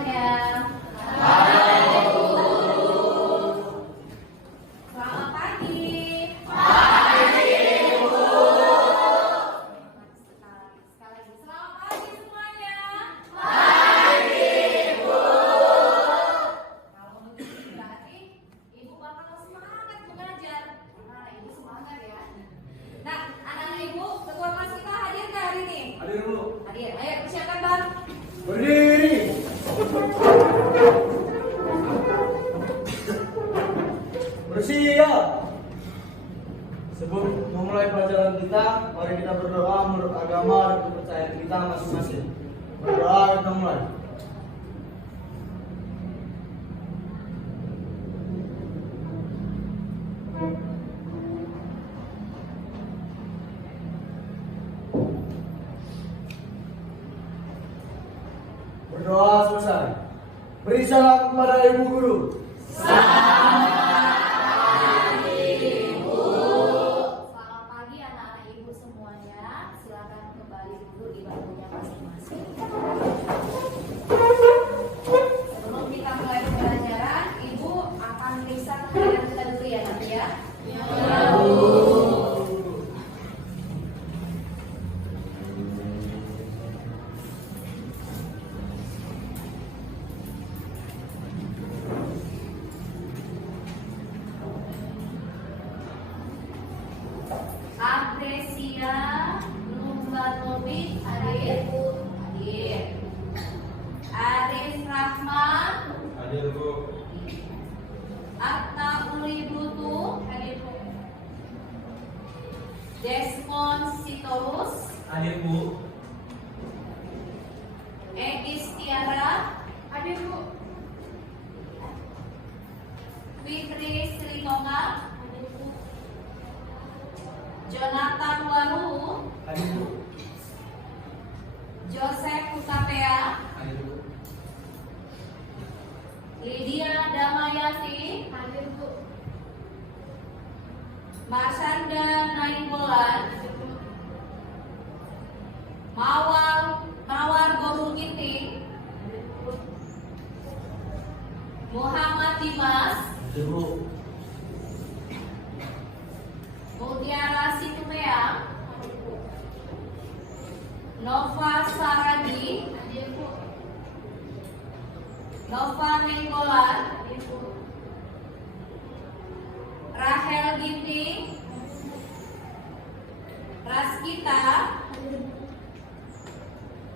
semuanya. Selamat pagi. Sekali lagi, selamat pagi semuanya. Kalau begitu berarti Ibu bakal semangat mengajar. Nah, Ibu semangat ya. Nah, anak-anak Ibu, ketua kelas kita hadir nggak hari ini? Hadir dulu. Hadir. Ayo persiapkan Bang. Berdiri. Bersiap. Sebelum memulai pelajaran kita, mari kita berdoa menurut agama dan kepercayaan kita masing-masing. Berdoa, kita mulai. Berdoa selesai. Beri salam kepada Ibu Guru. Selamat pagi anak-anak Ibu semuanya. Silakan kembali duduk di bangkunya masing-masing. Sebelum kita mulai pembelajaran, Ibu akan periksa kehadiran kita dulu ya nanti ya. Apresia Numbanovic hadir. Hadir. Arif Rahman. Hadir, Bu. Atta Uli Brutu hadir. Desmond Sitorus. Hadir, Bu. Egis Tiara hadir Bu. Fitri Sritonga hadir Bu. Jonathan Waru, Hadir, Bu. Joseph Hutapea, Hadir, Bu. Lydia Damayati hadir Bu. Marshanda Nainggolan, Mawar Gorul Ginting, Muhammad Dimas, Hadir, Bu. Mutiara Situmea, Nova Saragi, Nova Nenggolan, Rahel Ginting, Raskita,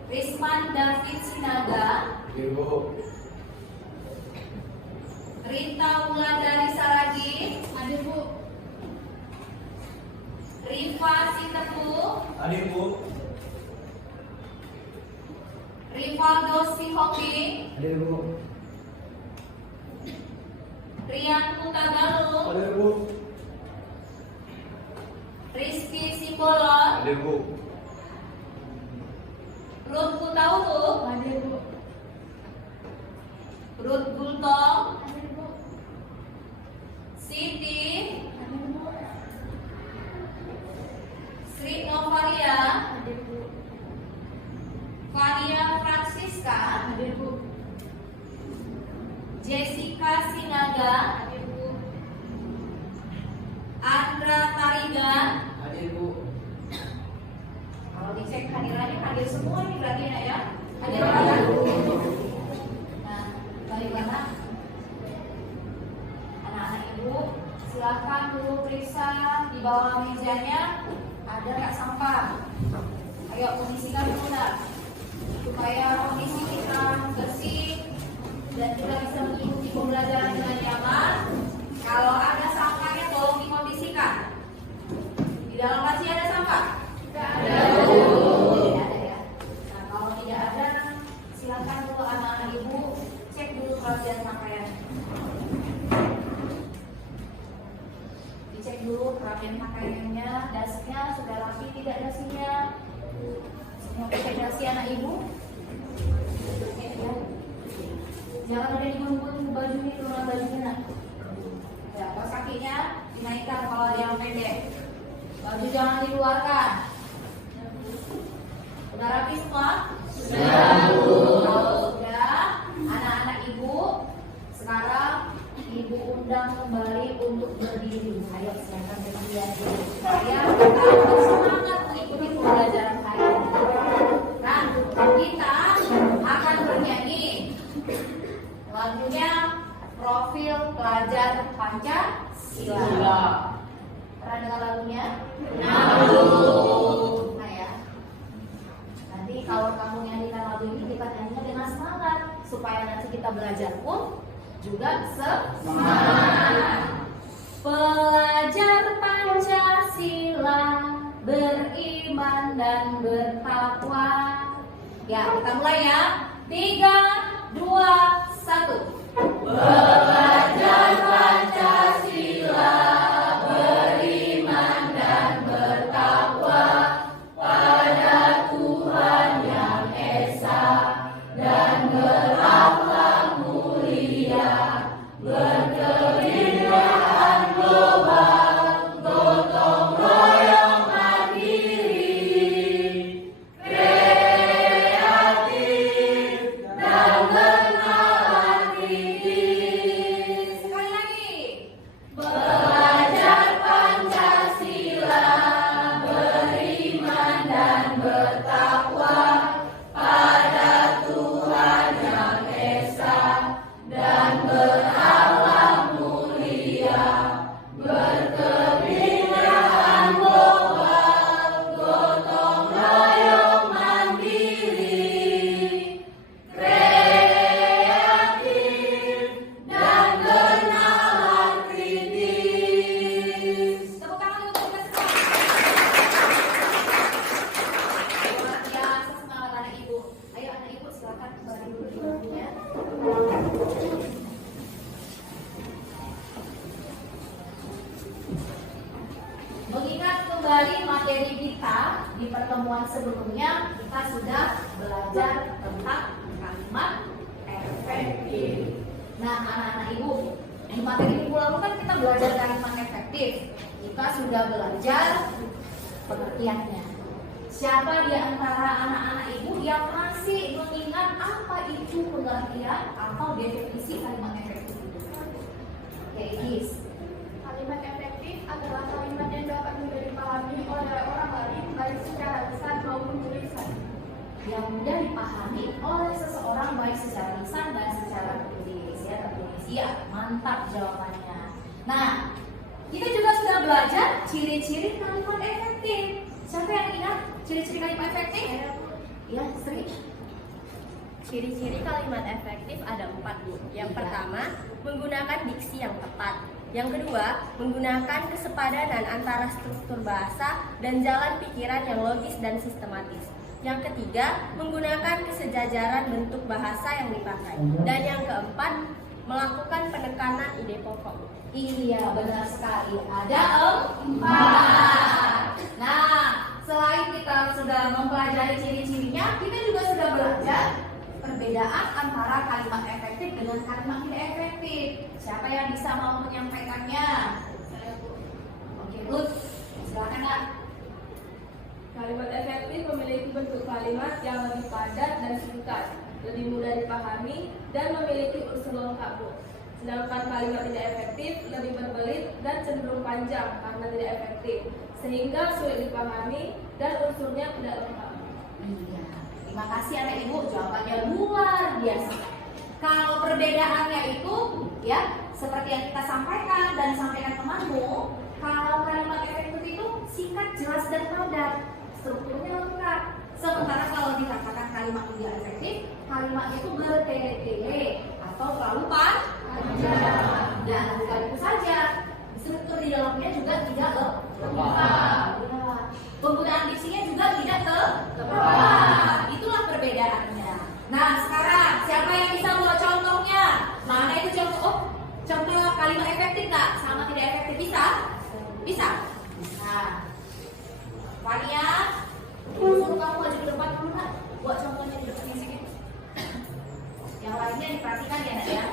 Risman David Sinaga, Hadir, Bu. Rita Wulandari Saragi, hadir Bu. Rifa Sitepu, Hadir, Bu. Rivaldo Sihoki, Hadir, Bu. Rian Kutagalu, Hadir, Bu. Rizky Simbolon, Hadir, Bu. Ruth Kutauru, hadir Bu. Ruth Gultong, hadir Bu. Siti, hadir Bu. Sri Novaria, hadir Bu. Fania Francisca, hadir Bu. Jessica Sinaga, hadir Bu. Andra Tarigan, Hadir, Bu. kalau dicek hadirannya hadir semua ini berarti ya. Hadir apa? Nah, bagaimana? Anak-anak Ibu, silakan dulu periksa di bawah mejanya ada nggak sampah. Ayo kondisikan benar supaya kondisi kita bersih dan kita bisa mengikuti pembelajaran dengan nyaman. Kalau ada sampahnya tolong dikondisikan. Di dalam laci ada sampah? Tidak ada. Tidak ada ya. Nah, kalau tidak ada, silakan dulu anak-anak Ibu cek dulu kerapian pakaian. Dicek dulu kerapian pakaiannya, dasnya sudah rapi tidak dasinya. Semua pakai dasi anak Ibu. Ya. Jangan ada digunung-gunung bajunya, turun bajunya nak. Ya, kaos kakinya dinaikkan kalau ada yang pendek. Baju jangan dikeluarkan. Udah rapi semua? Sudah. Kalau sudah, kembali untuk berdiri. Ayo silakan berdiri supaya kita bersemangat mengikuti pembelajaran hari ini. Nah, kita akan bernyanyi lagunya Profil Pelajar Pancasila. Pernah dengar lagunya? Nah ya. Nanti kalau kamu nyanyikan lagu ini, kita nyanyinya dengan semangat supaya nanti kita belajar pun juga semangat. Pelajar Pancasila beriman dan bertakwa. Ya, kita mulai ya. 3, 2, 1. Pelajar Pancasila beriman dan bertakwa pada Tuhan yang Esa dan berakhlak mulia, berkebudayaan global, gotong royong mandiri, kreatif dan bernalar kritis. Sekali lagi. Belajar Pancasila, beriman dan bertakwa pada Tuhan yang Esa dan berakhlak mulia, berkebudayaan global, gotong royong mandiri, kreatif dan bernalar kritis. Tepuk tangan untuk kita semua. Luar biasa semangat anak ibu. Ayo anak ibu silakan kembali dulu di bangkunya. Mengingat kembali materi kita di pertemuan sebelumnya, kita sudah belajar tentang kalimat efektif. Nah, anak-anak ibu, di materi minggu lalu kan kita belajar kalimat efektif. Kita sudah belajar pengertiannya. Siapa di antara anak-anak ibu yang masih mengingat apa itu pengertian atau definisi kalimat efektif itu? Ya, Iis. Kalimat efektif adalah kalimat yang dapat mudah dipahami oleh orang lain baik secara lisan maupun tulisan. Yang mudah dipahami oleh seseorang baik secara lisan dan secara tertulis. Ya, mantap jawabannya. Nah, kita juga sudah belajar ciri-ciri kalimat efektif. Siapa yang ingat ciri-ciri kalimat efektif? Ya, Sri. Ciri-ciri kalimat efektif ada 4, Bu. Yang pertama, menggunakan diksi yang tepat. Yang kedua, menggunakan kesepadanan antara struktur bahasa dan jalan pikiran yang logis dan sistematis. Yang ketiga, menggunakan kesejajaran bentuk bahasa yang dipakai. Dan yang keempat, melakukan penekanan ide pokok. Iya, benar sekali. Ada 4. Nah, selain kita sudah mempelajari ciri-cirinya, kita juga sudah belajar perbedaan antara kalimat efektif dengan kalimat tidak efektif. Siapa yang bisa mau menyampaikannya? Oke, Ruth, silakan Kak. Kalimat efektif memiliki bentuk kalimat yang lebih padat dan singkat, lebih mudah dipahami, dan memiliki unsur lengkap, Bu. Sedangkan kalimat tidak efektif lebih berbelit dan cenderung panjang karena tidak efektif, sehingga sulit dipahami dan unsurnya tidak lengkap. Iya, terima kasih anak ibu, jawabannya luar biasa. Kalau perbedaannya itu, ya seperti yang kita sampaikan dan sampaikan temanmu, kalau kalimat efektif itu singkat, jelas dan padat, strukturnya lengkap. Sementara kalau dikatakan kalimat tidak efektif, kalimatnya itu bertele-tele atau terlalu panjang. Dan bukan itu saja, struktur di dalamnya juga tidak lengkap. Ya. Penggunaan diksinya juga tidak tepat. Itulah perbedaannya. Nah, sekarang siapa yang bisa buat contohnya? Mana itu contoh? Oh, contoh kalimat efektif nggak? Sama tidak efektif bisa? Bisa. Nah, Fania, suruh kamu maju ke depan dulu nak. Buat contohnya di depan sini. Yang lainnya diperhatikan ya nak ya.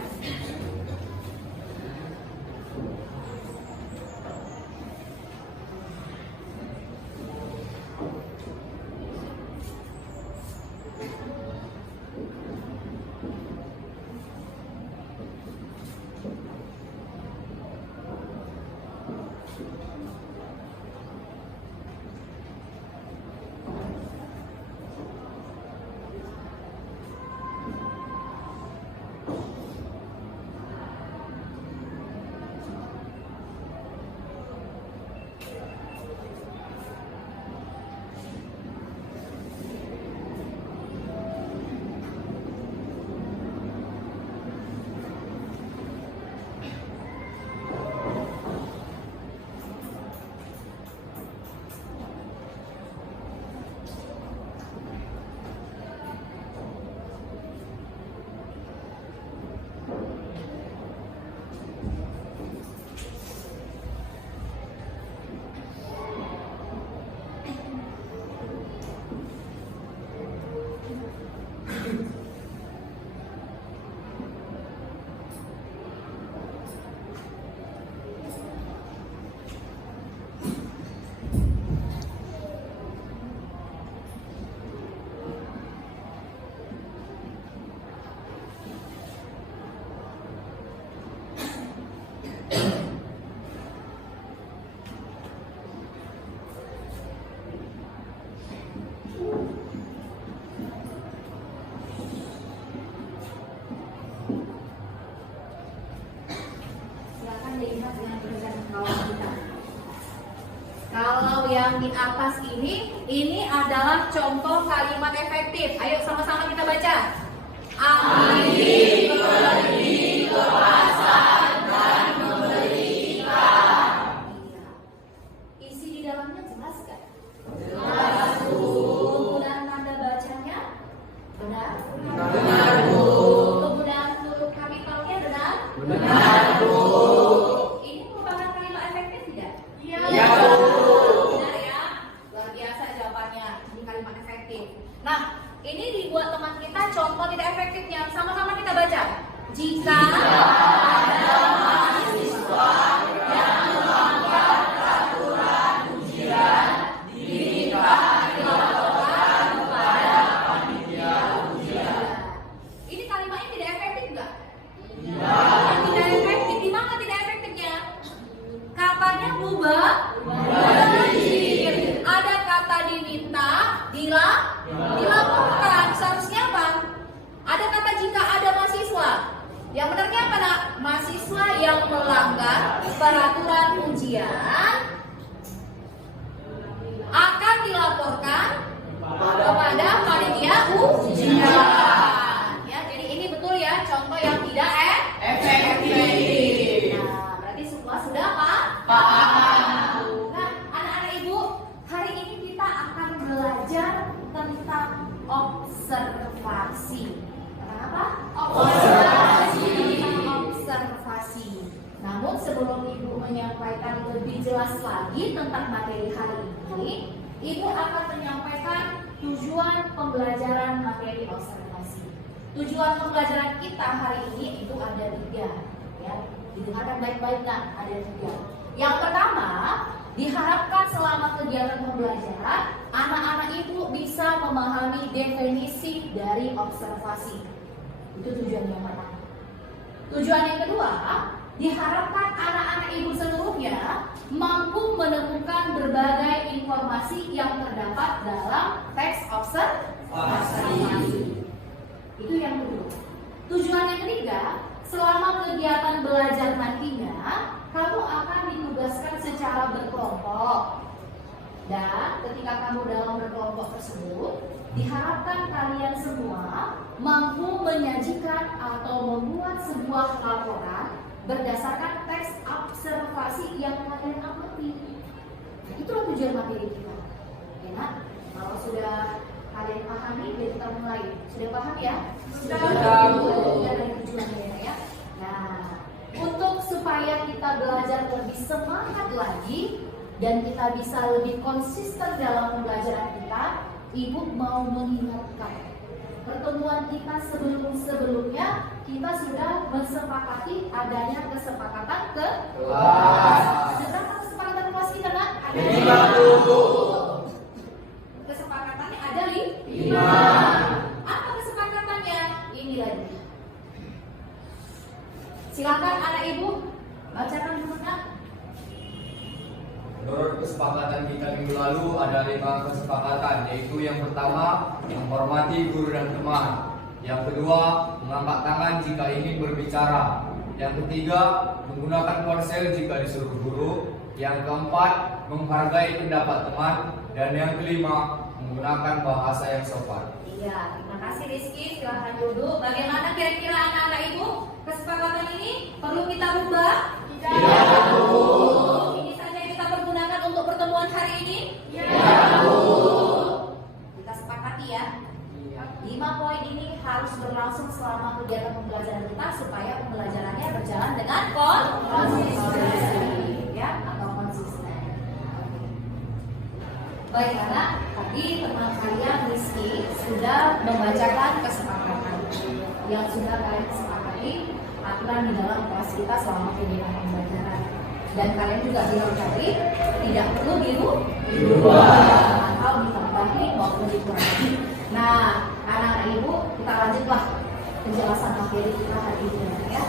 yang di atas ini adalah contoh kalimat efektif. Ayo sama-sama kita baca. Ahli beri kekuasaan dan memberi ikan. Isi di dalamnya jelas kan? Jelas, Bu. Penggunaan tanda bacanya benar? Benar, Bu. Penggunaan huruf kapitalnya benar? Benar, Bu. Ini merupakan kalimat efektif tidak? Iya, Bu. Benar ya? Luar biasa jawabannya. Ini kalimat efektif. Nah, ini dibuat teman kita contoh tidak efektifnya. Sama-sama kita baca. Jika ada mahasiswa yang melanggar peraturan ujian, diminta dilaporkan kepada panitia ujian. Ini kalimatnya tidak efektif nggak? Tidak efektif. Di mana tidak efektifnya? Katanya mubazir. Ada kata diminta, dilaporkan. Seharusnya apa? Ada kata jika ada mahasiswa. Yang benarnya apa, Nak? Mahasiswa yang melanggar peraturan ujian akan dilaporkan kepada panitia ujian. Ya, jadi ini betul ya contoh yang tidak efektif. Nah, berarti semua sudah paham. Nah, anak-anak Ibu, hari ini kita akan belajar tentang observasi. Kenapa? Observasi. Namun sebelum Ibu menyampaikan lebih jelas lagi tentang materi hari ini, Ibu akan menyampaikan tujuan pembelajaran materi observasi. Tujuan pembelajaran kita hari ini itu ada 3, ya. Didengarkan baik-baik, kan? Ada 3. Yang pertama, diharapkan selama kegiatan pembelajaran, anak-anak Ibu bisa memahami definisi dari observasi. Itu tujuan yang pertama. Tujuan yang kedua, diharapkan anak-anak Ibu seluruhnya mampu menemukan berbagai informasi yang terdapat dalam teks observasi. Itu yang kedua. Tujuan yang ketiga, selama kegiatan belajar nantinya, kamu akan ditugaskan secara berkelompok. Dan ketika kamu dalam berkelompok tersebut, diharapkan kalian semua mampu menyajikan atau membuat sebuah laporan berdasarkan teks observasi yang kalian amati. Nah, itulah tujuan materi kita. Enak? Kalau sudah kalian pahami, kita mulai. Sudah paham ya? Sudah. Dari tujuannya ya. Nah, untuk supaya kita belajar lebih semangat lagi dan kita bisa lebih konsisten dalam pembelajaran kita, Ibu mau mengingatkan pertemuan kita sebelumnya kita sudah mensepakati adanya kesepakatan kelas. Ada berapa kesepakatan kelas kita, Nak? Ada 5. Kesepakatannya ada 5. Apa kesepakatannya? Ini lagi. Silakan anak Ibu bacakan dulu, Nak. Menurut kesepakatan kita minggu lalu ada 5 kesepakatan, yaitu yang pertama, menghormati guru dan teman. Yang kedua, mengangkat tangan jika ingin berbicara. Yang ketiga, menggunakan ponsel jika disuruh guru. Yang keempat, menghargai pendapat teman. Dan yang kelima, menggunakan bahasa yang sopan. Iya, terima kasih Rizky. Silahkan duduk. Bagaimana kira-kira anak-anak Ibu? Kesepakatan ini perlu kita rubah? Tidak, Bu. Ini saja yang kita pergunakan untuk pertemuan hari ini? Ya, Bu. Kita sepakati ya. 5 poin ini harus berlangsung selama kegiatan pembelajaran kita supaya pembelajarannya berjalan dengan konsisten, ya, atau konsisten. Baik, anak, tadi teman kalian Rizky sudah membacakan kesepakatan yang sudah kalian sepakati aturan di dalam kelas kita selama kegiatan pembelajaran. Dan kalian juga bilang tadi tidak perlu dirubah atau ditambahi maupun dikurangi. Nah, anak-anak Ibu, kita lanjutlah penjelasan materi kita hari ini ya.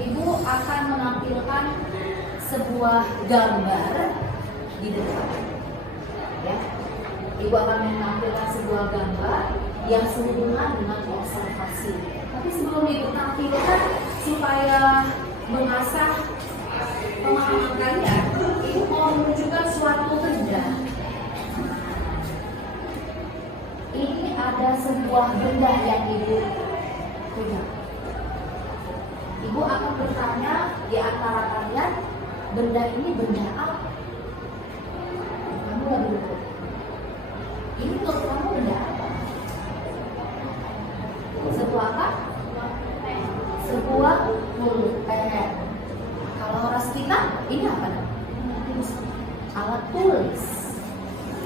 Ibu akan menampilkan sebuah gambar di depan. Ya. Ibu akan menampilkan sebuah gambar yang sehubungan dengan observasi. Tapi sebelum Ibu tampilkan supaya mengasah pemahaman kalian, Ibu mau menunjukkan suatu benda sebuah benda yang Ibu punya. Ibu akan bertanya di antara kalian, benda ini benda apa? Kamu lagi duduk. Ini menurut kamu benda apa? Sebuah apa? Sebuah pulpen. Kalau ras kita, ini apa? Alat tulis.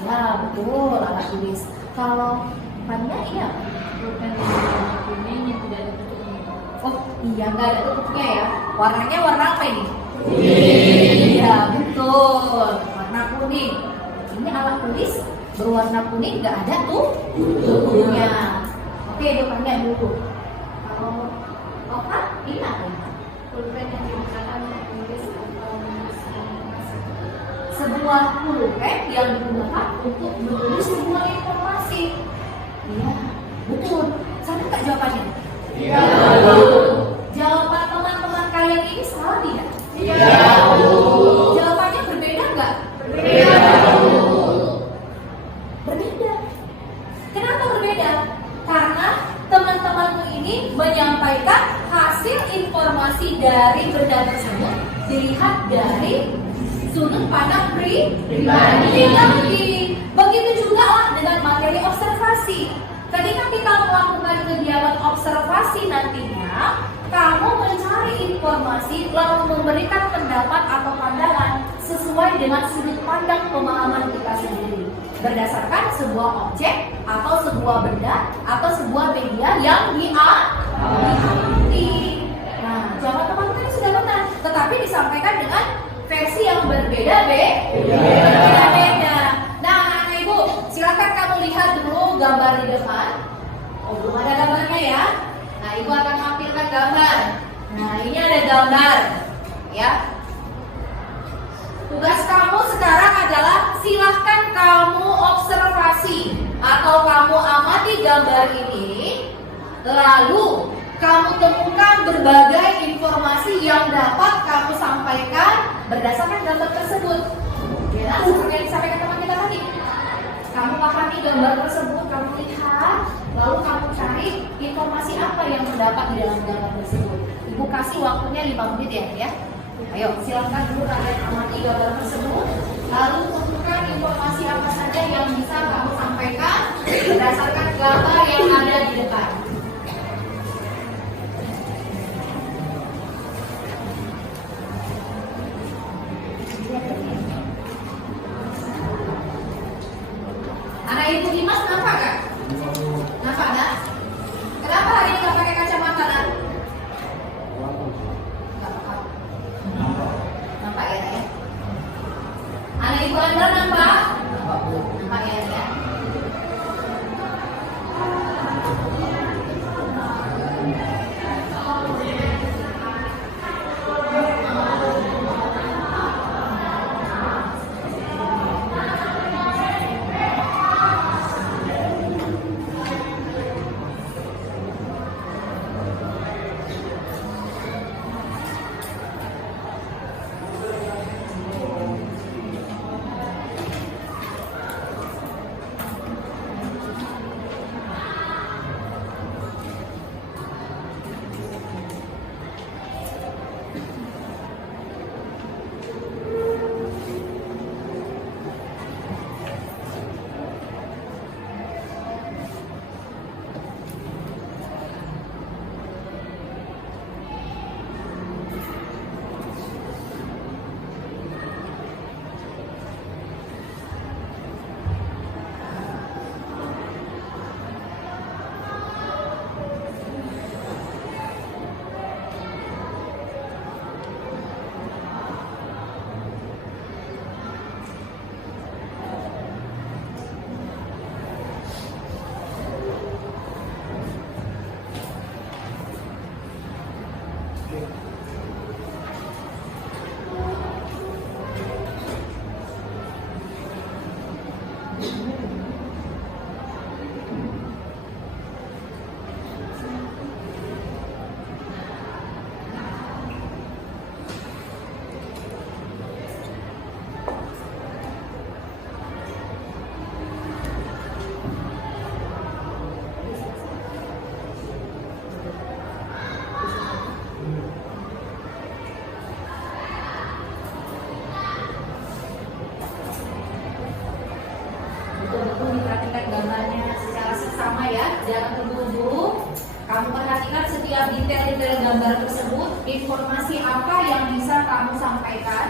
Ya betul, alat tulis. Kalau Fania ini apa? Pulpen yang warna kuning yang tidak ada tutupnya. Oh iya, nggak ada tutupnya ya. Warnanya warna apa ini? Iya betul, warna kuning. Ini alat tulis berwarna kuning, nggak ada tuh tutupnya. Oke, depannya dulu. Kalau Oka, ini apa? Pulpen yang digunakan untuk menulis atau mengisi informasi. Sebuah pulpen yang digunakan untuk menulis sebuah informasi. Iya, betul. Sama nggak jawabannya? Iya. Jawaban teman-teman kalian ini salah tidak? Iya. Jawabannya berbeda nggak? Berbeda. Berbeda. Kenapa berbeda? Karena teman-temanmu ini menyampaikan hasil informasi dari benda tersebut dilihat dari sudut pandang pribadi. Begitu juga lah dengan materi observasi. Ketika kita melakukan kegiatan observasi nantinya, kamu mencari informasi lalu memberikan pendapat atau pandangan sesuai dengan sudut pandang pemahaman kita sendiri berdasarkan sebuah objek atau sebuah benda atau sebuah media yang diamati. Nah, jawaban teman-teman sudah benar, tetapi disampaikan dengan versi yang berbeda-beda. Nah, anak ibu, silakan kamu lihat dulu gambar di depan. Oh, belum ada gambarnya ya. Nah, ibu akan tampilkan gambar. Nah, ini ada gambar, ya. Tugas kamu sekarang adalah silahkan kamu observasi atau kamu amati gambar ini, lalu kamu temukan berbagai informasi yang dapat kamu sampaikan berdasarkan gambar tersebut. Ya, seperti yang disampaikan teman kita tadi. Kamu pahami gambar tersebut, kamu lihat, lalu kamu cari informasi apa yang terdapat di dalam gambar tersebut. Ibu kasih waktunya 5 menit ya. Ayo, silakan dulu kalian amati gambar tersebut, lalu tentukan informasi apa saja yang bisa kamu sampaikan berdasarkan gambar yang ada di depan. Anak ibu Dimas nampak gak? Nampak gak? Kenapa hari ini gak pakai kacamata nak? Nampak ya, ya? Anak ibu Andra nampak? Nampak ya, ya? betul-betul diperhatikan gambarnya secara seksama ya, jangan terburu-buru. Kamu perhatikan setiap detail-detail gambar tersebut, informasi apa yang bisa kamu sampaikan,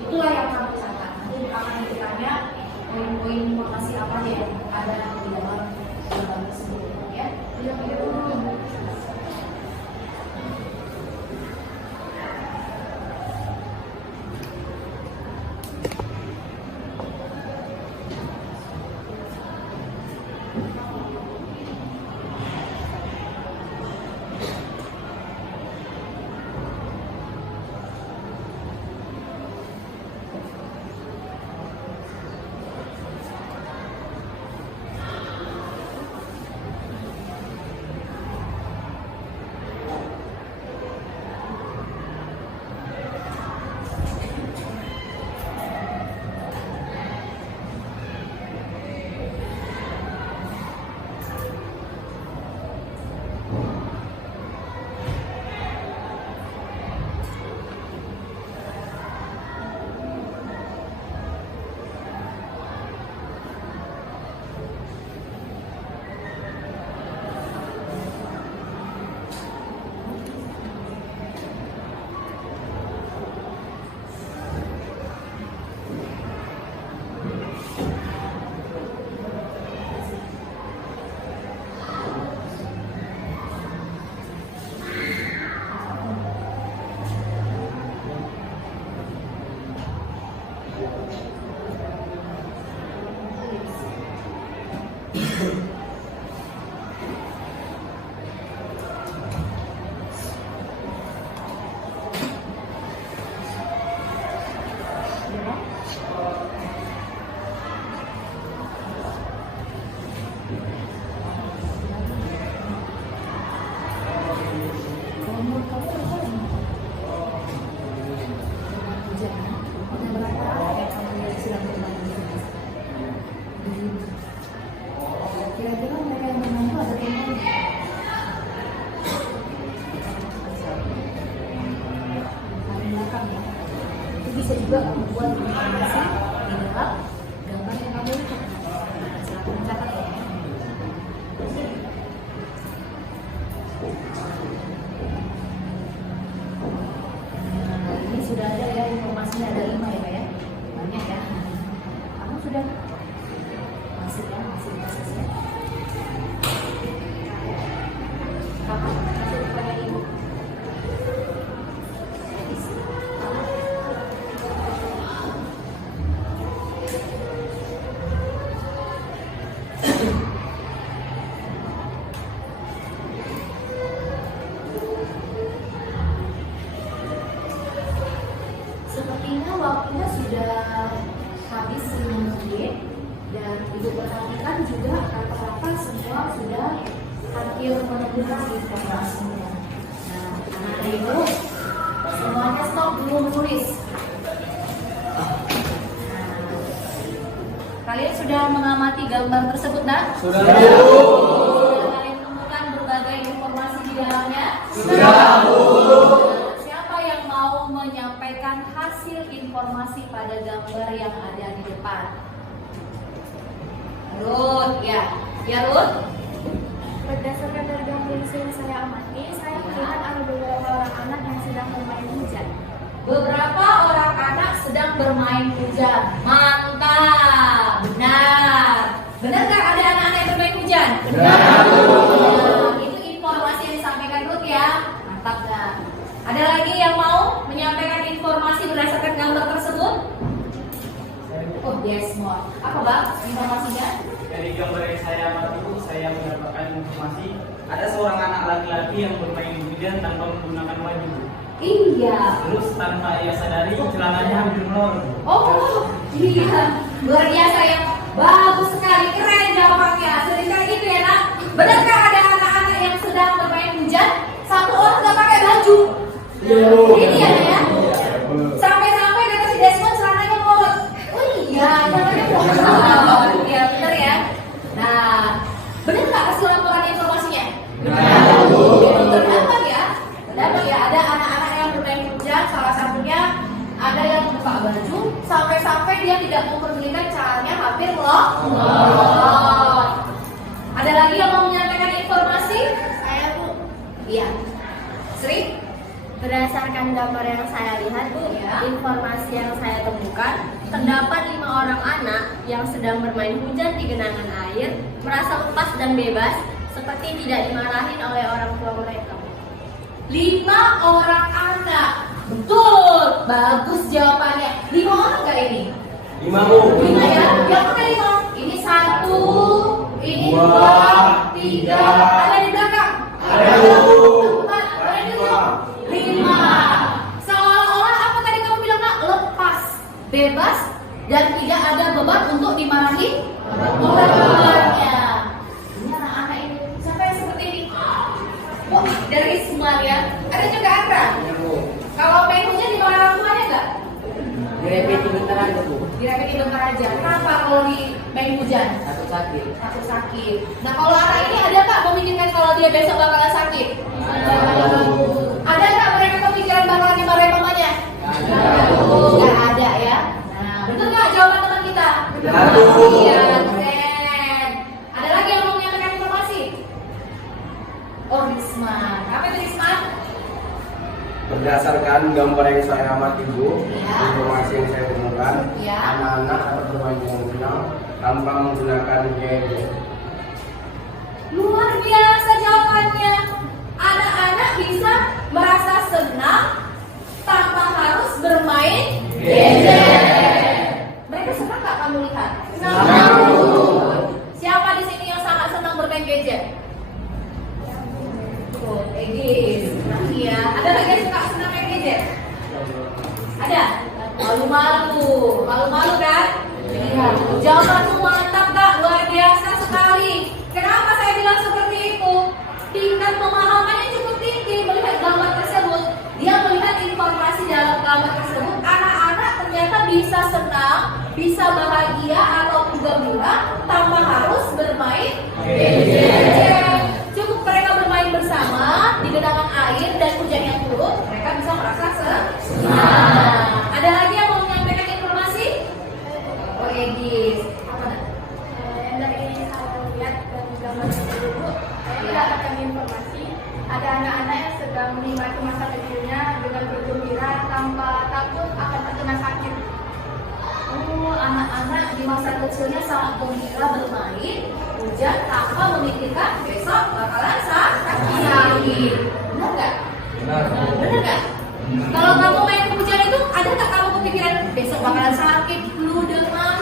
itulah yang kamu catat. Nanti akan ditanya poin-poin informasi apa yang ada di dalam gambar tersebut ya. Kira-kira mereka yang membantu ada teman paling belakang ya. Itu bisa juga kamu buat informasi di dalam gambar yang kamu lihat. Silakan catat ya. Nah, ini sudah ada ya informasinya, ada 5 ya Pak ya. Banyak ya. Kamu sudah masih ya, masih proses ya. Kamu masih pertanyaan ibu. Sepertinya waktunya sudah habis 5 menit dan ibu perhatikan juga rata-rata semua sudah hampir menemukan informasinya. Nah, anak ibu semuanya stop dulu menulis. Kalian sudah mengamati gambar tersebut, nak? Sudah. Sudah kalian temukan berbagai informasi di dalamnya? Sudah, Bu. Siapa yang mau menyampaikan hasil informasi pada gambar yang ada di depan? Ruth, ya. Ya, Ruth? Berdasarkan dari gambar yang saya amati, saya melihat ada beberapa orang anak yang sedang bermain hujan. Beberapa orang anak sedang bermain hujan. Mantap, benar. Benar nggak ada anak-anak yang bermain hujan? Benar. Nah, itu informasi yang disampaikan Ruth ya. Mantap dah. Ada lagi yang mau menyampaikan informasi berdasarkan gambar tersebut? Oh, yes, more. Apa bang informasinya? Dari gambar yang saya amati itu, saya mendapatkan informasi ada seorang anak laki-laki yang bermain hujan tanpa menggunakan baju. Iya. Terus tanpa ia sadari celananya hampir melorot. Oh, iya. Luar biasa ya. Bagus sekali, keren jawabannya. Seringkali gitu ya nak. Benarkah ada anak-anak yang sedang bermain hujan? Satu orang nggak pakai baju. Ini ya. Sampai-sampai kata si Desmond celananya melorot. Oh iya, celananya melorot. Iya benar ya. Nah, benar nggak hasil laporan informasinya? Terdapat ya. Terdapat ya. Ada anak-anak yang bermain hujan. Salah satunya ada yang buka baju sampai-sampai dia tidak memperdulikan caranya hampir Allah. Ada lagi yang mau menyampaikan informasi? Saya Bu, Iya. Sri? berdasarkan gambar yang saya lihat Bu, Ya. informasi yang saya temukan, terdapat 5 orang anak yang sedang bermain hujan di genangan air, merasa lepas dan bebas, seperti tidak dimarahin oleh orang tua mereka. 5 orang anak. Betul. Bagus jawabannya. 5 orang nggak ini? 5 Bu. 5 ya? Yang mana 5? Ini 1, ini 2, 3. Ada di belakang? Ada, Bu. 4, ada di ujung? 5. Seolah-olah apa tadi kamu bilang nak? Lepas, bebas, dan tidak ada beban untuk dimarahi orang tuanya. Ini anak-anak ini. Siapa yang seperti ini? Oh, dari semuanya. Ada juga Andra. Kalau main hujan dimarahi orang tuanya nggak? Direpeti bentar aja Bu, Direpeti bentar aja. Kenapa kalau di main hujan? takut sakit. Takut sakit. Nah kalau anak ini ada nggak memikirkan kalau dia besok bakalan sakit? Ada nggak mereka kepikiran bakalan dimarahin mamanya? Nggak ada ya. Nah betul nggak jawaban teman kita? Betul. Iya keren. Ada lagi yang mau menyampaikan informasi? Oh Risman. Apa itu Risman? Berdasarkan gambar yang saya amati Bu, Ya. informasi yang saya temukan, Ya. anak-anak dapat bermain dengan tenang tanpa menggunakan gadget. Luar biasa jawabannya. Anak-anak bisa merasa senang tanpa harus bermain gadget. Mereka senang nggak kamu lihat? Senang. Siapa di sini yang sangat senang bermain gadget? Oh, Egis. Iya. Ada lagi yang suka senang main gadget? Ada? Malu-malu kan? Iya. Jawabanmu mantap Kak, luar biasa sekali. Kenapa saya bilang seperti itu? Tingkat pemahamannya cukup tinggi melihat gambar tersebut. Dia melihat informasi dalam gambar tersebut. Anak-anak ternyata bisa senang, bisa bahagia ataupun gembira tanpa harus bermain gadget. Cukup mereka bermain bersama di genangan air dan hujan yang turun, mereka bisa merasa senang. Ada lagi yang mau menyampaikan informasi? Oh, Edis. Apa? Yang dari saya lihat dari gambar tersebut, saya mendapatkan informasi ada anak-anak yang sedang menikmati masa kecilnya dengan bergembira tanpa takut akan terkena sakit. Oh, anak-anak di masa kecilnya sangat gembira bermain hujan tanpa memikirkan besok bakalan sakit. Benar nggak? Benar nggak? Kalau kamu main hujan itu, ada nggak kamu kepikiran besok bakalan sakit, flu, demam?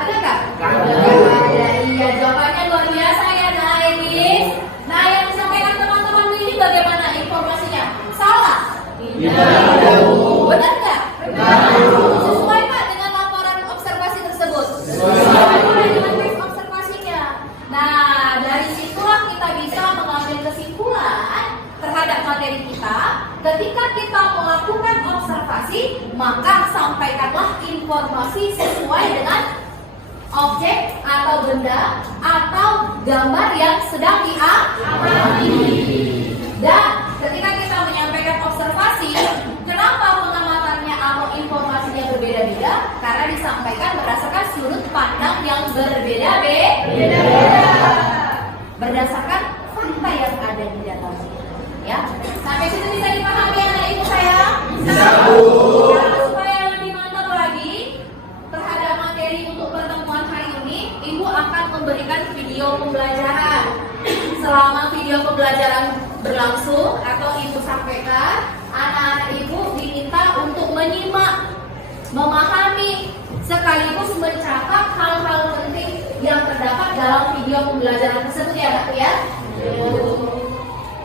Ada nggak? Ada. Iya, jawabannya luar biasa ya, Naelis. Nah, yang disampaikan teman-teman ini bagaimana informasinya? Salah? Tidak. Benar nggak? Sesuai Pak dengan laporan observasi tersebut? Sesuai dengan tes observasinya. Nah, dari situlah kita bisa mengambil kesimpulan terhadap materi kita. Ketika kita melakukan observasi, maka sampaikanlah informasi sesuai dengan objek atau benda atau gambar yang sedang diamati. Dan ketika kita menyampaikan observasi, kenapa pengamatannya atau informasinya berbeda-beda? Karena disampaikan berdasarkan sudut pandang yang berbeda-beda, berdasarkan fakta yang ada di dalamnya. Ya, sampai situ bisa dipahami anak ibu saya? Bisa, Bu. Supaya lebih mantap lagi terhadap materi untuk pertemuan hari ini, ibu akan memberikan video pembelajaran. Selama video pembelajaran berlangsung atau ibu sampaikan, anak-anak ibu diminta untuk menyimak, memahami, sekaligus mencatat hal-hal penting yang terdapat dalam video pembelajaran tersebut ya, Kak ya.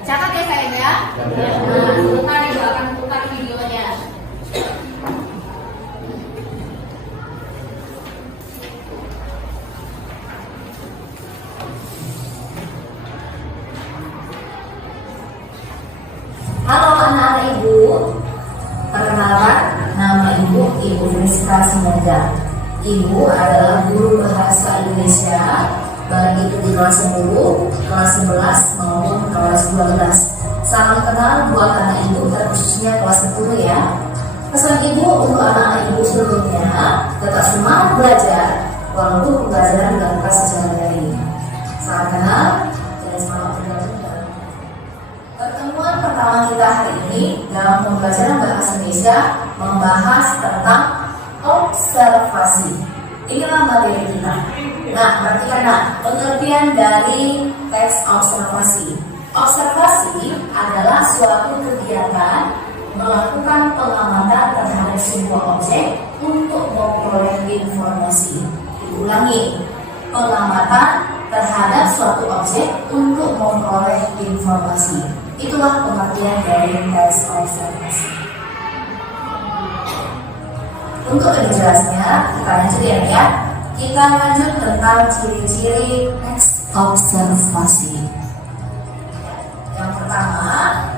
Catat ya sayang ya. Nah, sebentar ibu akan putar videonya. Halo anak-anak ibu, perkenalkan nama ibu Rizka Simaja. Ibu adalah guru bahasa Indonesia, baik itu di kelas 10, kelas 11 maupun kelas 12. Salam kenal buat anak ibu, terkhususnya kelas 10 ya. Pesan ibu untuk anak-anak ibu seluruhnya, tetap semangat belajar, walaupun pembelajaran dilakukan secara daring. Salam kenal dan selamat bergabung dalam pertemuan pertama kita hari ini dalam pembelajaran bahasa Indonesia membahas tentang observasi. Inilah materi kita. Nah, perhatikan pengertian dari teks observasi. Observasi adalah suatu kegiatan melakukan pengamatan terhadap sebuah objek untuk memperoleh informasi. Diulangi, pengamatan terhadap suatu objek untuk memperoleh informasi. Itulah pengertian dari teks observasi. Untuk lebih jelasnya, kita lanjut ya. Kita lanjut tentang ciri-ciri teks observasi. Yang pertama,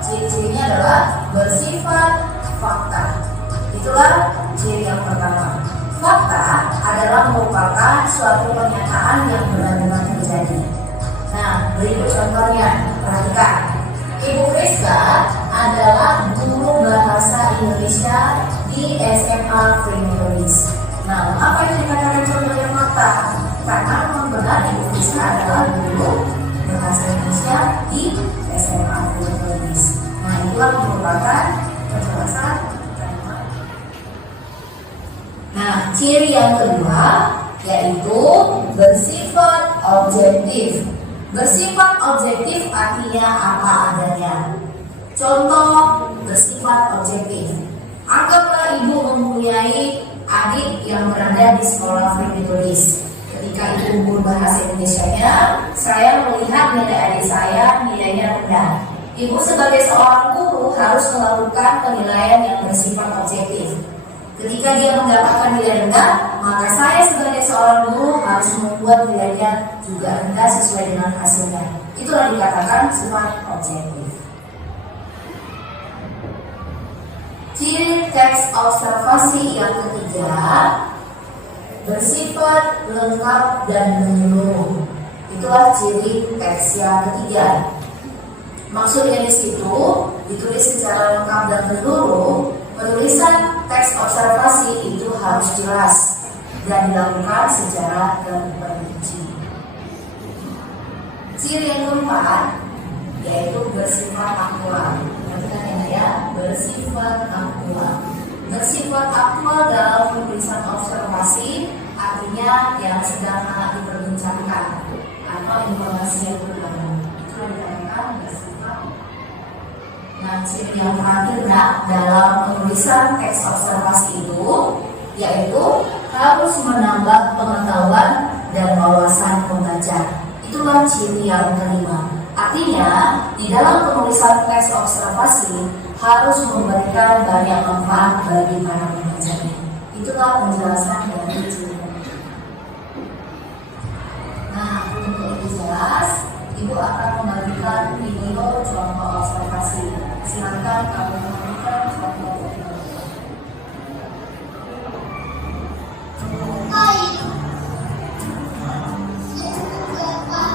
ciri-cirinya adalah bersifat fakta. Itulah ciri yang pertama. Fakta adalah merupakan suatu pernyataan yang benar-benar terjadi. Nah, berikut contohnya, perhatikan. Ibu Friska adalah guru bahasa Indonesia di SMA Primitivis. Nah, mengapa ini dikatakan contohnya fakta? Karena memang benar Ibu Friska adalah guru bahasa Indonesia di SMA Primitivis. Nah, itulah merupakan penjelasan. Nah, ciri yang kedua yaitu bersifat objektif. Bersifat objektif artinya apa adanya. Contoh bersifat objektif. Anggaplah ibu mempunyai adik yang berada di sekolah Primitivis. Ketika ibu guru bahasa Indonesianya, saya melihat nilai adik saya nilainya rendah. Ibu sebagai seorang guru harus melakukan penilaian yang bersifat objektif. Ketika dia mendapatkan nilai rendah, maka saya sebagai seorang guru harus membuat nilainya juga rendah sesuai dengan hasilnya. Itulah dikatakan sifat objektif. Ciri teks observasi yang ketiga bersifat lengkap dan menyeluruh. Itulah ciri teks yang ketiga. Maksudnya di situ ditulis secara lengkap dan menyeluruh. Penulisan teks observasi itu harus jelas dan dilakukan secara terperinci. Ciri yang keempat yaitu bersifat aktual. Perhatikan ya, bersifat aktual. Bersifat aktual dalam penulisan observasi artinya yang sedang hangat diperbincangkan atau informasi yang terbaru. Itu dikatakan bersifat. Nah, ciri yang terakhir dalam penulisan teks observasi itu yaitu harus menambah pengetahuan dan wawasan pembaca. Itulah ciri yang kelima. Artinya, di dalam penulisan teks observasi harus memberikan banyak manfaat bagi para pembacanya. Itulah penjelasan dari ciri. Nah, untuk lebih jelas, Ibu akan membagikan video contoh observasi. Silakan kamu memberikan contoh video.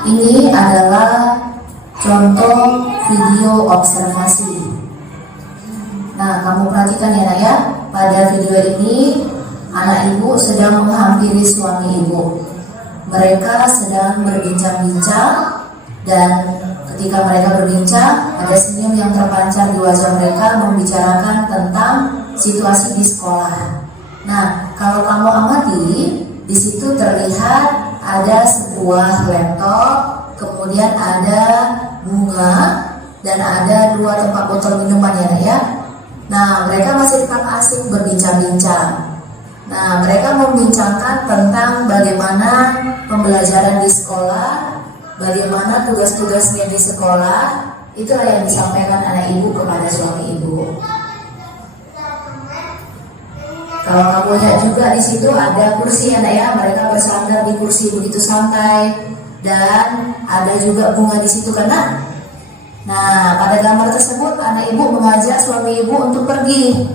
Ini adalah contoh video observasi. Nah, kamu perhatikan ya, Nak ya. Pada video ini, anak ibu sedang menghampiri suami ibu. Mereka sedang berbincang-bincang. Dan ketika mereka berbincang, ada senyum yang terpancar di wajah mereka membicarakan tentang situasi di sekolah. Nah, kalau kamu amati, di situ terlihat ada sebuah laptop, kemudian ada bunga, dan ada 2 tempat botol minuman ya. Nah, mereka masih tetap asik berbincang-bincang. Nah, mereka membincangkan tentang bagaimana pembelajaran di sekolah, bagaimana tugas-tugasnya di sekolah. Itulah yang disampaikan anak ibu kepada suami ibu. Kalau kamu lihat juga di situ ada kursi anak ya, mereka bersandar di kursi begitu santai, dan ada juga bunga di situ karena. Nah, pada gambar tersebut anak ibu mengajak suami ibu untuk pergi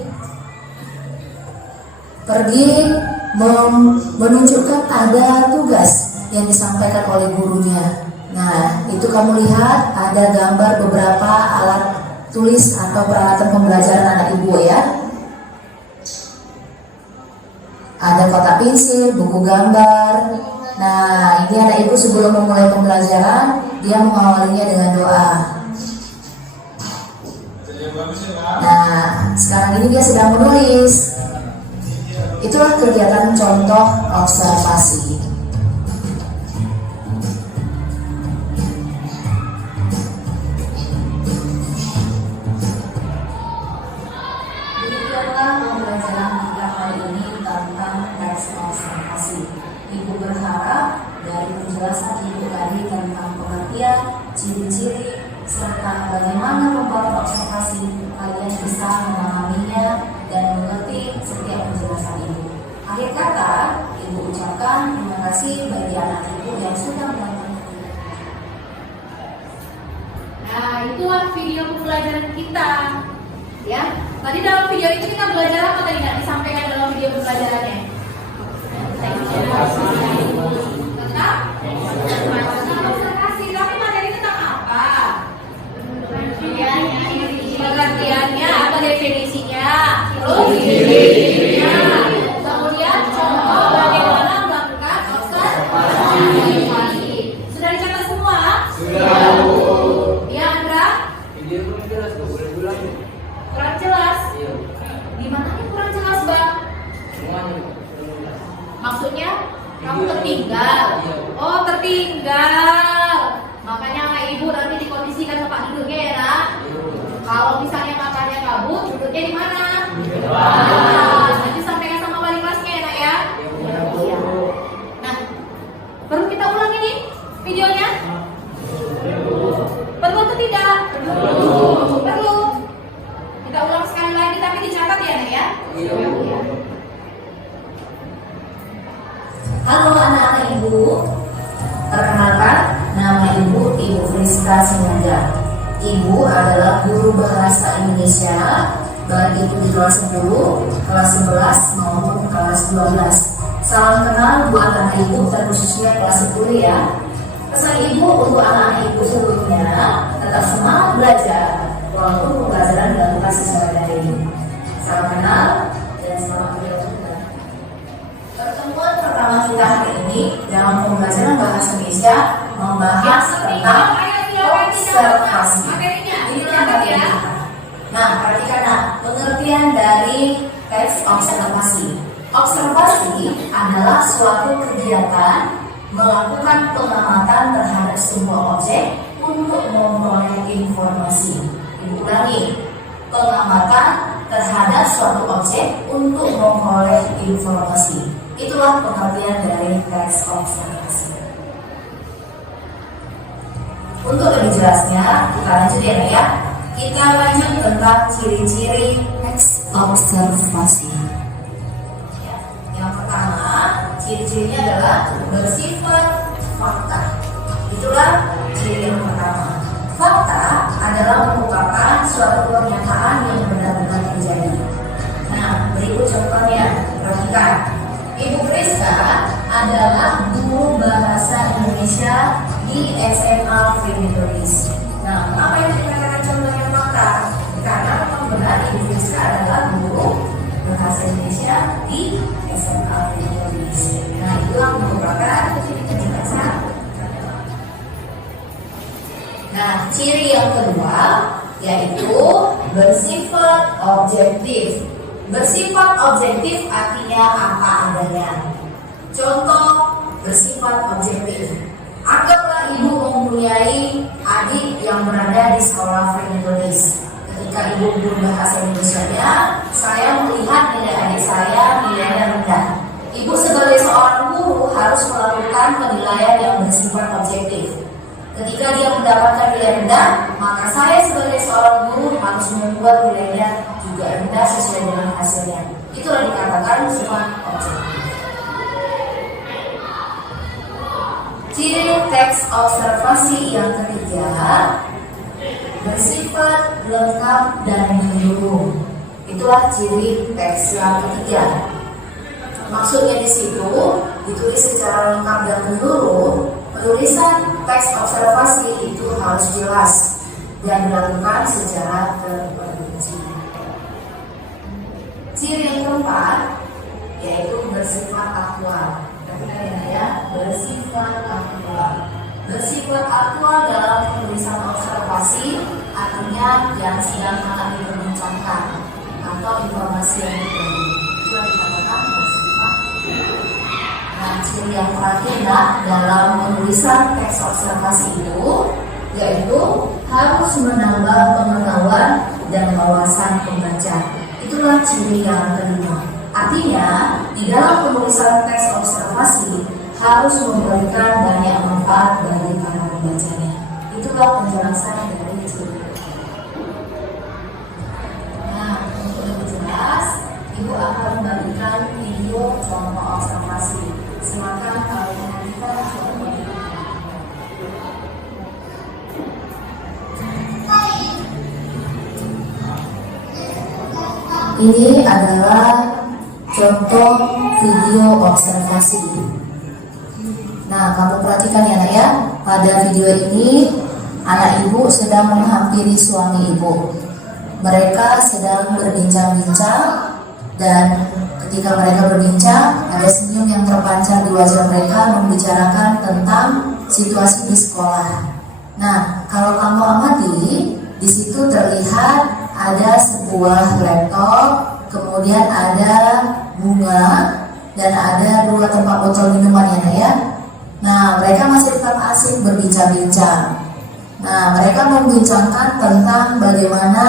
menunjukkan ada tugas yang disampaikan oleh gurunya. Nah, itu kamu lihat ada gambar beberapa alat tulis atau peralatan pembelajaran anak ibu ya. Ada kotak pensil, buku gambar, Nah, ini anak ibu sebelum memulai pembelajaran, dia mengawalinya dengan doa. Nah, sekarang ini dia sedang menulis. Itulah kegiatan contoh observasi. Demikianlah pembelajaran kita kali ini tentang teks observasi. Ibu berharap dari penjelasan ibu tadi tentang pengertian, ciri-ciri, serta bagaimana membuat observasi, kalian bisa memahaminya dan mengerti setiap penjelasan ibu. Akhir kata, ibu ucapkan terima kasih bagi anak ibu yang sudah menonton. Nah, itulah video pembelajaran kita. Ya, tadi dalam video itu kita belajar apa tadi nggak disampaikan dalam video pembelajarannya? Tentang observasi, tapi materi tentang apa? Pengertiannya atau definisinya, terus definisinya, kemudian contoh bagaimana melakukan observasi. Sudah dicatat semua? Sudah. Ya, Andra? Video belum jelas tuh, boleh ulang. Kurang jelas? Iya. Di mananya kurang jelas, Bang? Semuanya. Maksudnya kamu tertinggal. Oh, tertinggal. Makanya sama ibu nanti dikondisikan tempat duduknya ya, nak. Kalau misalnya kakaknya kabur, duduknya di mana? Nanti sampaikan sama wali kelasnya ya, nak ya. Iya. Nah, perlu kita ulang ini videonya? Perlu atau tidak? Perlu. Kita ulang sekali lagi tapi dicatat ya, nak ya. Halo anak-anak ibu, perkenalkan nama ibu Friska Simanjak. Ibu adalah guru bahasa Indonesia, baik itu di kelas 10, kelas 11 maupun kelas 12. Salam kenal buat anak ibu terkhususnya kelas 10 ya. Pesan ibu untuk anak-anak ibu seluruhnya, tetap semangat belajar walaupun pembelajaran dilakukan secara daring. Salam kenal dan selamat belajar. Pertemuan pertama kita hari ini dalam pembelajaran bahasa Indonesia membahas tentang observasi. Ini ya. Nah, perhatikan pengertian dari teks observasi. Observasi adalah suatu kegiatan melakukan pengamatan terhadap sebuah objek untuk memperoleh informasi. Ulangi, pengamatan terhadap suatu objek untuk memperoleh informasi. Itulah pengertian dari teks observasi. Untuk lebih jelasnya, kita lanjut ya. Kita lanjut tentang ciri-ciri teks observasi. Ya, yang pertama, ciri-cirinya adalah bersifat fakta. Itulah ciri yang pertama. Fakta adalah merupakan suatu pernyataan yang benar-benar terjadi. Nah, berikut contohnya. Perhatikan. Ibu Friska adalah guru bahasa Indonesia di SMA Femidoris. Nah, kenapa yang dikatakan contohnya fakta? Karena memang benar Ibu Friska adalah guru bahasa Indonesia di SMA Femidoris. Nah, itulah merupakan penjelasan. Nah, ciri yang kedua yaitu bersifat objektif. Bersifat objektif artinya apa adanya. Contoh bersifat objektif. Anggaplah ibu mempunyai adik yang berada di sekolah Femidoris. Ketika ibu guru bahasa Indonesia-nya, saya melihat nilai adik saya nilainya rendah. Ibu sebagai seorang guru harus melakukan penilaian yang bersifat objektif. Ketika dia mendapatkan nilai rendah, maka saya sebagai seorang guru harus membuat nilainya juga rendah sesuai dengan hasilnya. Itulah dikatakan sifat objektif. Ciri teks observasi yang ketiga bersifat lengkap dan menyeluruh. Itulah ciri teks yang ketiga. Maksudnya di situ ditulis secara lengkap dan menyeluruh. Penulisan teks observasi itu harus jelas dan dilakukan secara terperinci. Ciri yang keempat yaitu bersifat aktual. Perhatikan ya, bersifat aktual. Bersifat aktual dalam penulisan observasi artinya yang sedang akan diperbincangkan atau informasi yang diberi. Itu yang dikatakan bersifat aktual. Nah, ciri yang terakhir dalam penulisan teks observasi itu yaitu harus menambah pengetahuan dan wawasan pembaca. Itulah ciri yang kelima. Artinya, di dalam penulisan teks observasi harus memberikan banyak manfaat bagi para pembacanya. Itulah penjelasan dari ciri. Nah, untuk lebih jelas, Ibu akan membagikan video contoh observasi. Silakan kalian kita coba. Ini adalah contoh video observasi. Nah, kamu perhatikan ya nak ya. Pada video ini, anak ibu sedang menghampiri suami ibu. Mereka sedang berbincang-bincang dan ketika mereka berbincang, ada senyum yang terpancar di wajah mereka membicarakan tentang situasi di sekolah. Nah, kalau kamu amati, di situ terlihat ada sebuah laptop, kemudian ada bunga, dan ada 2 tempat botol minuman ya. Nah, mereka masih tetap asik berbincang-bincang. Nah, mereka membincangkan tentang bagaimana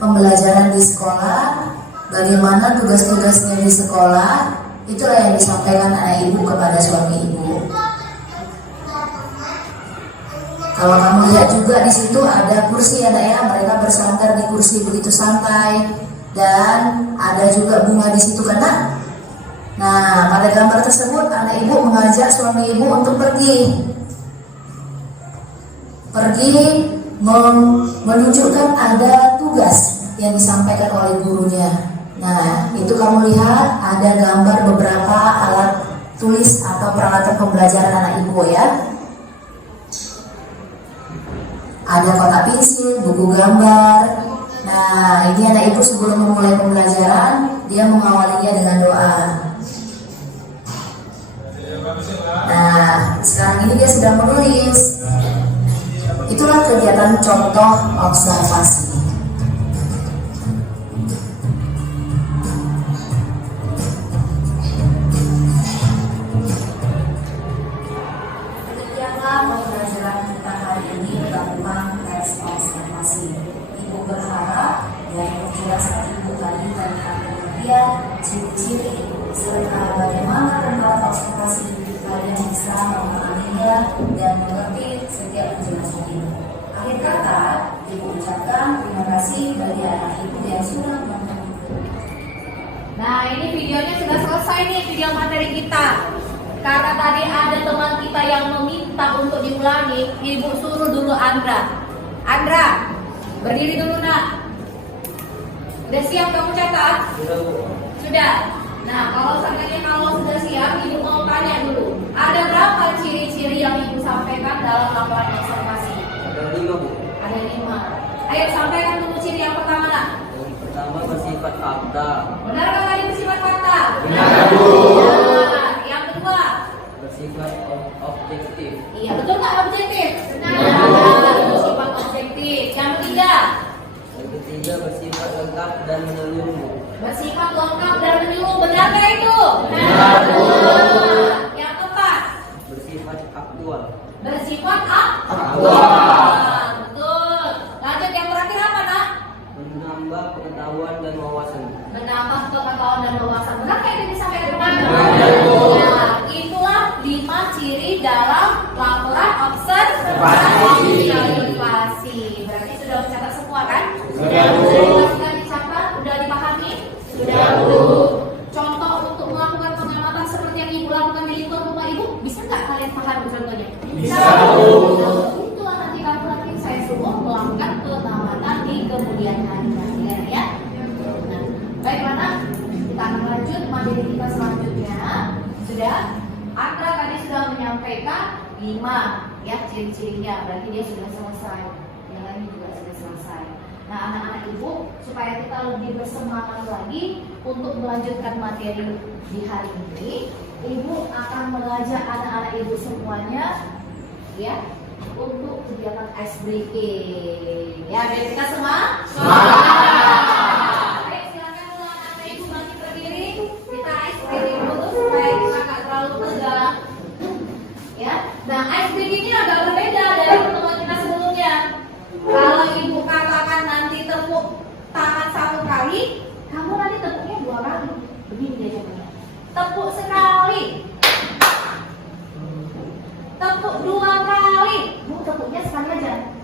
pembelajaran di sekolah, bagaimana tugas-tugasnya di sekolah. Itulah yang disampaikan anak ibu kepada suami ibu. Kalau kamu lihat juga di situ ada kursi ya, mereka bersandar di kursi begitu santai dan ada juga bunga di situ kan, Nak? Nah, pada gambar tersebut anak ibu mengajak suami ibu untuk pergi menunjukkan ada tugas yang disampaikan oleh gurunya. Nah, itu kamu lihat ada gambar beberapa alat tulis atau peralatan pembelajaran anak ibu ya. Ada kotak pensil, buku gambar. Nah, ini anak ibu sebelum memulai pembelajaran, dia mengawalinya dengan doa. Nah, sekarang ini dia sedang menulis. Itulah kegiatan contoh observasi. Demikianlah pembelajaran kita hari ini tentang teks observasi. Ibu berharap dari penjelasan ibu tadi tentang pengertian, ciri-ciri, serta bagaimana tentang observasi kalian bisa memahaminya dan mengerti setiap penjelasan ibu. Akhir kata, ibu ucapkan terima kasih bagi anak ibu yang sudah menonton. Nah, ini videonya sudah selesai nih, video materi kita. Karena tadi ada teman kita yang meminta untuk diulangi, ibu suruh dulu Andra. Andra, berdiri dulu nak. Udah siap kamu catat? Sudah. Nah, kalau sudah siap, ibu mau tanya dulu. Ada berapa ciri-ciri yang ibu sampaikan dalam laporan observasi? Ada 5, Bu. Ada 5. Ayo sampaikan dulu ciri yang pertama nak. Yang pertama bersifat fakta. Benar kan tadi bersifat fakta? Benar, Bu. Nah, yang kedua Bersifat objektif. iya, betul nggak objektif? Benar. Bersifat objektif. Yang ketiga Yang ketiga bersifat lengkap dan menyeluruh. bersifat lengkap dan menyeluruh. Benar nggak itu? Benar, Bu. Yang keempat Bersifat aktual. bersifat Aktual. Betul. Lanjut yang terakhir apa nak? Menambah pengetahuan dan wawasan. Menambah pengetahuan dan wawasan. Benar kayak yang disampaikan kemarin? Benar, Bu. Nah, itulah 5 ciri dalam laporan observasi. Berarti sudah mencatat semua kan? Sudah, Bu. Sudah dicatat, sudah dipahami? Sudah, Bu. Contoh untuk melakukan pengamatan seperti yang ibu lakukan di lingkungan rumah ibu, bisa nggak kalian pahami contohnya? Bisa, Bu. Itulah nanti kamu saya semua melakukan pengamatan di kemudian hari ya. Nah, bagaimana? Kita akan lanjut materi kita selanjutnya. Sudah, Andra tadi sudah menyampaikan 5 ya ciri-cirinya, berarti dia sudah selesai. Yang lain juga sudah selesai. Nah, anak-anak ibu, supaya kita lebih bersemangat lagi untuk melanjutkan materi di hari ini, ibu akan mengajak anak-anak ibu semuanya ya untuk kegiatan ice breaking. Ya, biar kita semua semangat. Baik, silakan dulu anak-anak ibu bangkit berdiri. Kita ice breaking dulu supaya kita nggak terlalu tegang. Ya, nah ice breaking ini agak berbeda dari pertemuan kita sebelumnya. Kalau ibu katakan nanti tepuk tangan 1 kali, kamu nanti tepuknya 2 kali. Begini dia contohnya. Tepuk sekali. Tepuk 2 kali. Kamu tepuknya sekali aja.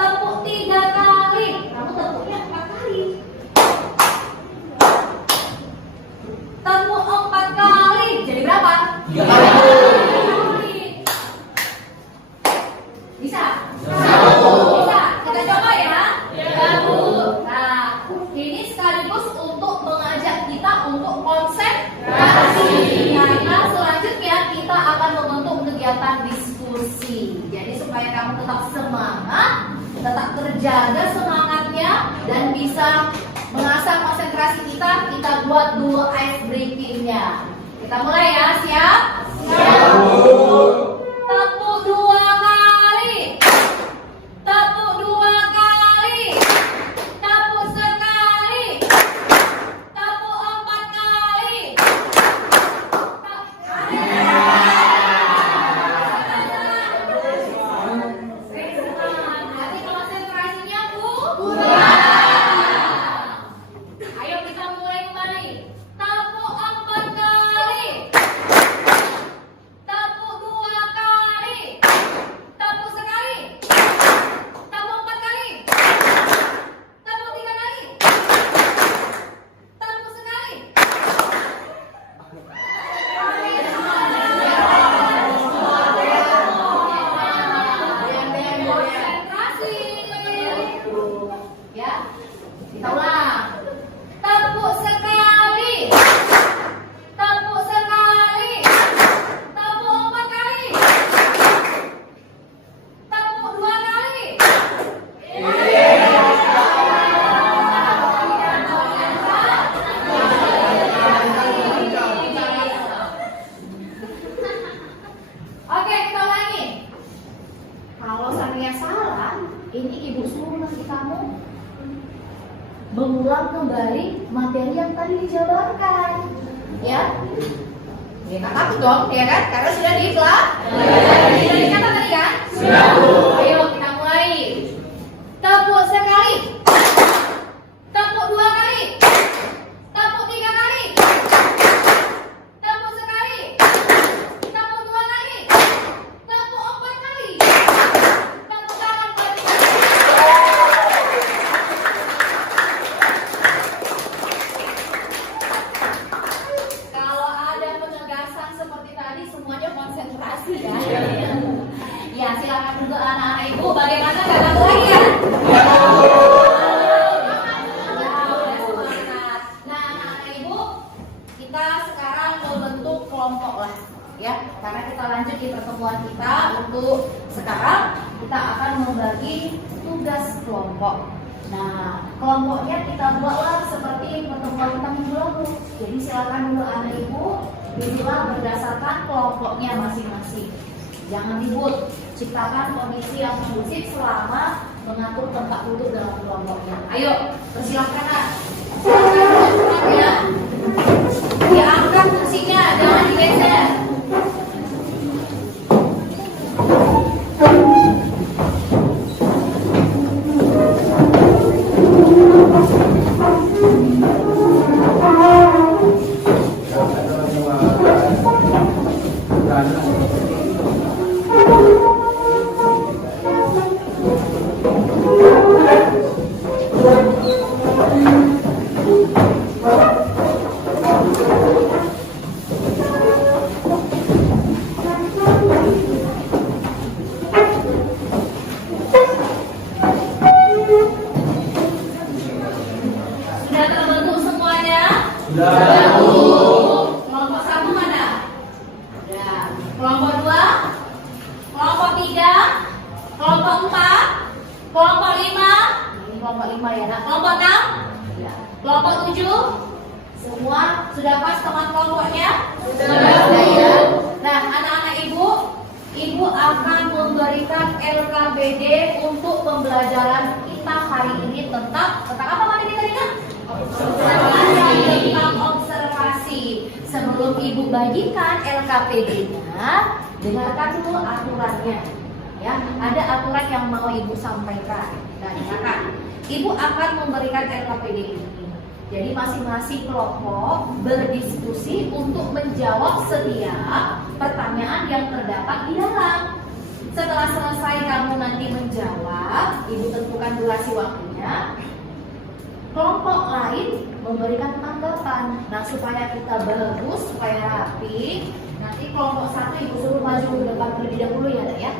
Tepuk 3 kali. Kamu tepuknya 4 kali. Tepuk 4 kali. Jadi berapa? 3 kali. Bisa? Bisa. Kita coba ya. Nah, ini sekaligus untuk mengajak kita untuk konsentrasi. Karena selanjutnya kita akan membentuk kegiatan diskusi. Jadi supaya kamu tetap semangat, tetap terjaga semangatnya dan bisa mengasah konsentrasi kita buat dulu ice breaking-nya. Kita mulai ya, siap? Siap. Tepuk 2 kali. Tepuk 2 kali. Tepuk sekali. Tepuk 4 kali. Nanti konsentrasinya ayo kita mulai kembali. Tepuk 4 kali. Tepuk 2 kali. Tepuk sekali. Tepuk 4 kali. Tepuk 3 kali. Tepuk sekali. Konsentrasi. Ya, kita ulang. Tepuk sekali. Tepuk sekali. Tepuk 4 kali. Tepuk 2 kali. Oke, kita ulangi. Kalau seandainya salah, ini ibu suruh nanti kamu mengulang kembali materi yang tadi dijabarkan, ya. Ya, nggak takut dong, ya kan? Karena sudah diikhlas. Sudah dicatat tadi kan? Sudah. Ayo kita mulai. Tepuk sekali. Tepuk 2 kali. Tepuk 3 kali. Tepuk sekali. Tepuk 2 kali. Tepuk 4 kali. Tepuk tangan 4 kali. Kalau ada penegasan seperti tadi, semuanya konsentrasi ya. Ya, silakan duduk anak-anak ibu. Bagaimana kakak lagi ya? Nah, anak-anak ibu, kita sekarang membentuk kelompok lah, ya. Karena kita lanjut di pertemuan kita untuk sekarang kita akan membagi tugas kelompok. Nah, kelompoknya kita buatlah seperti pertemuan kita minggu lalu. Jadi silakan dulu anak ibu dilihat berdasarkan kelompoknya masing-masing. Jangan ribut, ciptakan kondisi yang kondusif selama mengatur tempat duduk dalam kelompoknya. Ayo, persilakan Nak. Silakan duduk ya. Diangkat kursinya, jangan digeser. LKPD untuk pembelajaran kita hari ini tentang apa tadi kita ingat? Tentang observasi. Sebelum Ibu bagikan LKPD-nya, dengarkan dulu aturannya. Ya, ada aturan yang mau Ibu sampaikan. Nah, dengarkan. Ibu akan memberikan LKPD ini. Jadi masing-masing kelompok berdiskusi untuk menjawab setiap pertanyaan yang terdapat di dalam. Setelah selesai kamu nanti menjawab, Ibu tentukan durasi waktunya. Kelompok lain memberikan tanggapan. Nah, supaya kita bagus, supaya rapi, nanti kelompok satu Ibu suruh maju ke depan terlebih dahulu ya, Dek, ya.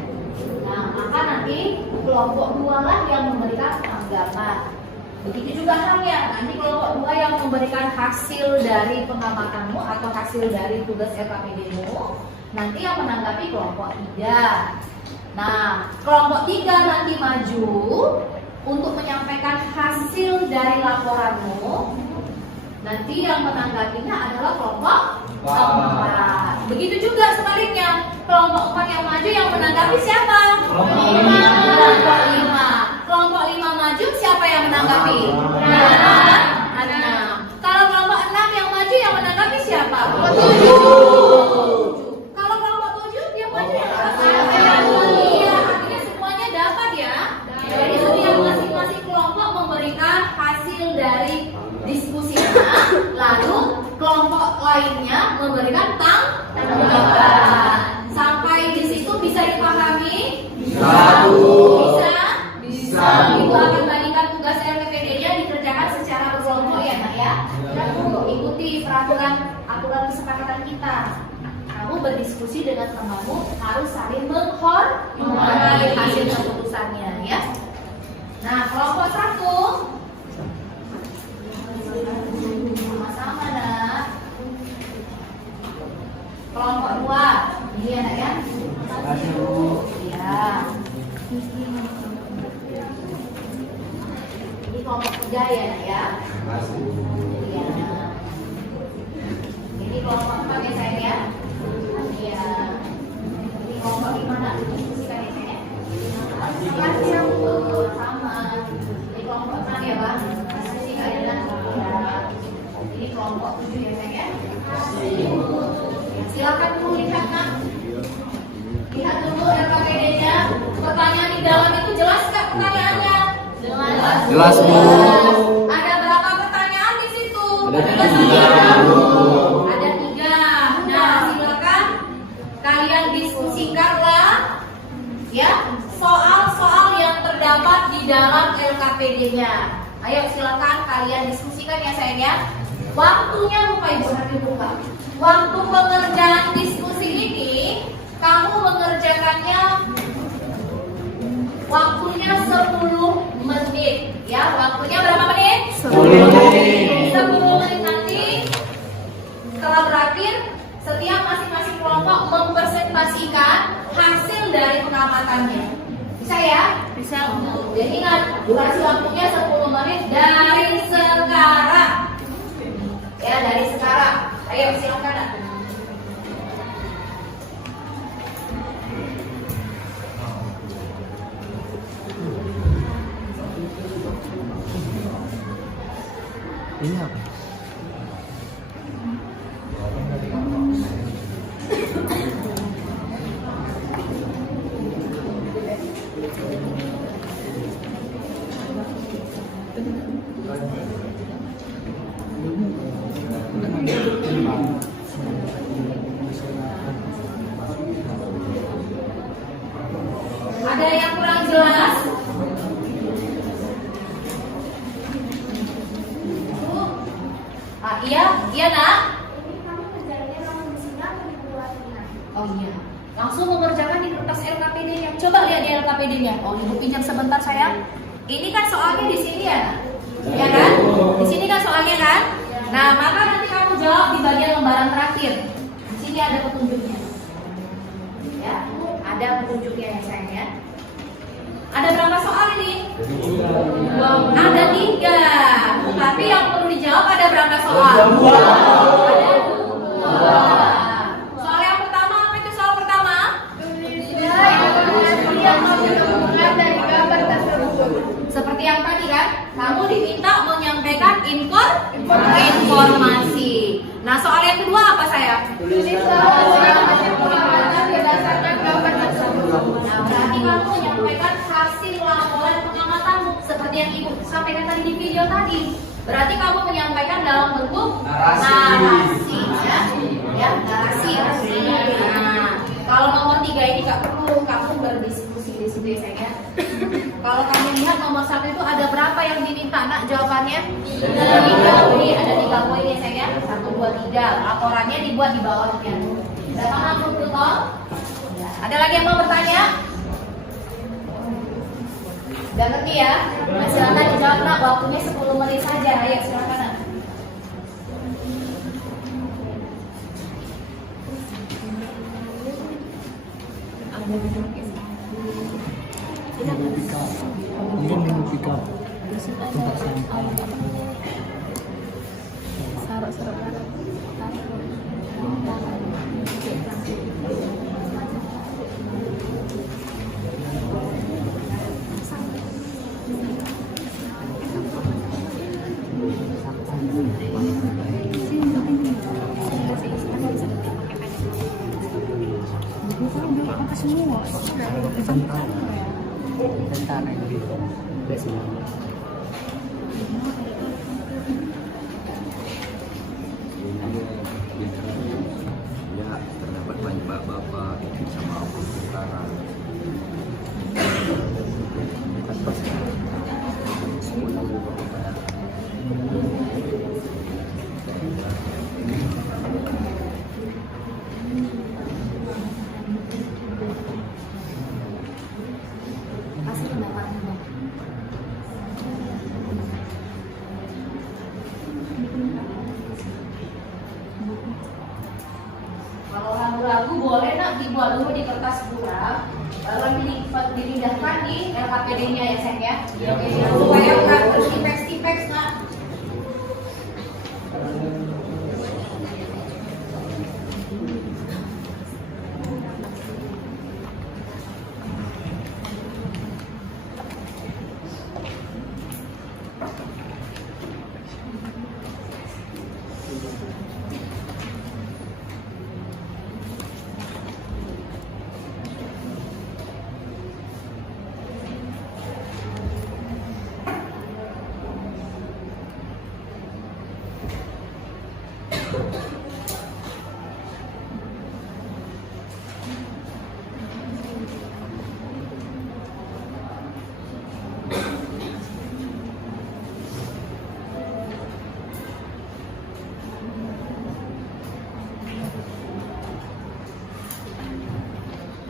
Nah, maka nanti kelompok dua lah yang memberikan tanggapan. Begitu juga halnya, nanti kelompok dua yang memberikan hasil dari pengamatanmu atau hasil dari tugas LKPD-mu, nanti yang menanggapi kelompok 3. Nah, kelompok 3 nanti maju untuk menyampaikan hasil dari laporanmu. Nanti yang menanggapinya adalah kelompok 4. Begitu juga sebaliknya, kelompok 4 yang maju yang menanggapi siapa? Kelompok 5. Kelompok 5 maju, siapa yang menanggapi? 6. Kalau kelompok 6 yang maju yang menanggapi siapa? 7. Kalau kelompok 7 yang maju yang menanggapi? Iya, artinya semuanya dapat ya. Jadi setiap masing-masing kelompok memberikan hasil dari diskusinya, lalu kelompok lainnya memberikan tanggapan. Sampai di situ bisa dipahami? Bisa. Ibu akan bagikan tugas LKPD-nya dikerjakan secara berkelompok ya, Nak ya. Dan untuk ikuti aturan kesepakatan kita. Kamu berdiskusi dengan temanmu harus saling menghormati hasil keputusannya ya. Nah, kelompok 1 sama-sama Nak. Kelompok 2 ini ya, Nak ya. Iya. Ini kelompok 3 ya, Nak ya. Iya. Ini kelompok 4 ya, sayang ya. Iya. Ini kelompok 5 Nak. Diskusikan ya, sayang ya. Sama. Ini kelompok 6 ya, Bang. Diskusikan ya, Nak. Ini kelompok 7 ya, sayang ya. Silakan dulu lihat, Nak. Lihat dulu LKPD-nya. Pertanyaan di dalam itu jelas nggak pertanyaannya? Jelas, Bu. Ada berapa pertanyaan di situ? Ada 3. Nah, silakan kalian diskusikanlah ya soal-soal yang terdapat di dalam LKPD-nya. Ayo silakan kalian diskusikan ya, sayang ya. Waktunya lupa Ibu nanti buka. Waktu pengerjaan diskusi ini kamu mengerjakannya waktunya 10 menit ya. Waktunya berapa menit? 10 menit. 10 menit nanti setelah berakhir setiap masing-masing kelompok mempresentasikan hasil dari pengamatannya. Bisa ya? Bisa. Jadi ingat durasi waktunya 10 menit dari sekarang. Ya, dari sekarang. Ayo silakan. Ini apa? Ada yang kurang jelas? Iya Nak. Oh iya. Langsung mengerjakan di kertas LKPD-nya. Coba lihat di LKPD-nya. Oh, Ibu pinjam sebentar sayang. Ini kan soalnya di sini ya, ya kan? Di sini kan soalnya kan? Nah, maka nanti kamu jawab di bagian lembaran terakhir. Di sini ada petunjuknya. Ya, ada petunjuknya ya sayang ya. Ada berapa soal ini? Ada 3. Tapi yang perlu dijawab ada berapa soal? Ada 2. Soal yang pertama apa itu soal pertama? apa sayang? Berdasarkan gambar tersebut. Nah, berarti kamu menyampaikan hasil laporan pengamatanmu seperti yang ibu sampaikan tadi di video tadi. Berarti kamu menyampaikan dalam bentuk narasi, ya, narasi. Nah, kalau nomor 3 ini nggak perlu kamu berdiskusi di situ ya sayang ya. Kalau kami lihat nomor 1 itu ada berapa yang diminta nak jawabannya? 3. Jadi ada 3 poin ya sayang ya. 1, 2, 3. Laporannya dibuat di bawahnya. Sudah paham belum toh? Ada lagi yang mau bertanya? Udah ngerti ya? Nah, silakan dijawab nak, waktunya 10 menit saja. Ayo silakan nak. Ya, terdapat banyak bapak-bapak sama utara. Kasih pendapatmu dong. Kalau ragu-ragu boleh nak dibuat dulu di kertas buram, lalu dipindahkan di LKPD-nya ya sayang ya. Supaya nggak bertipeks-tipeks nak.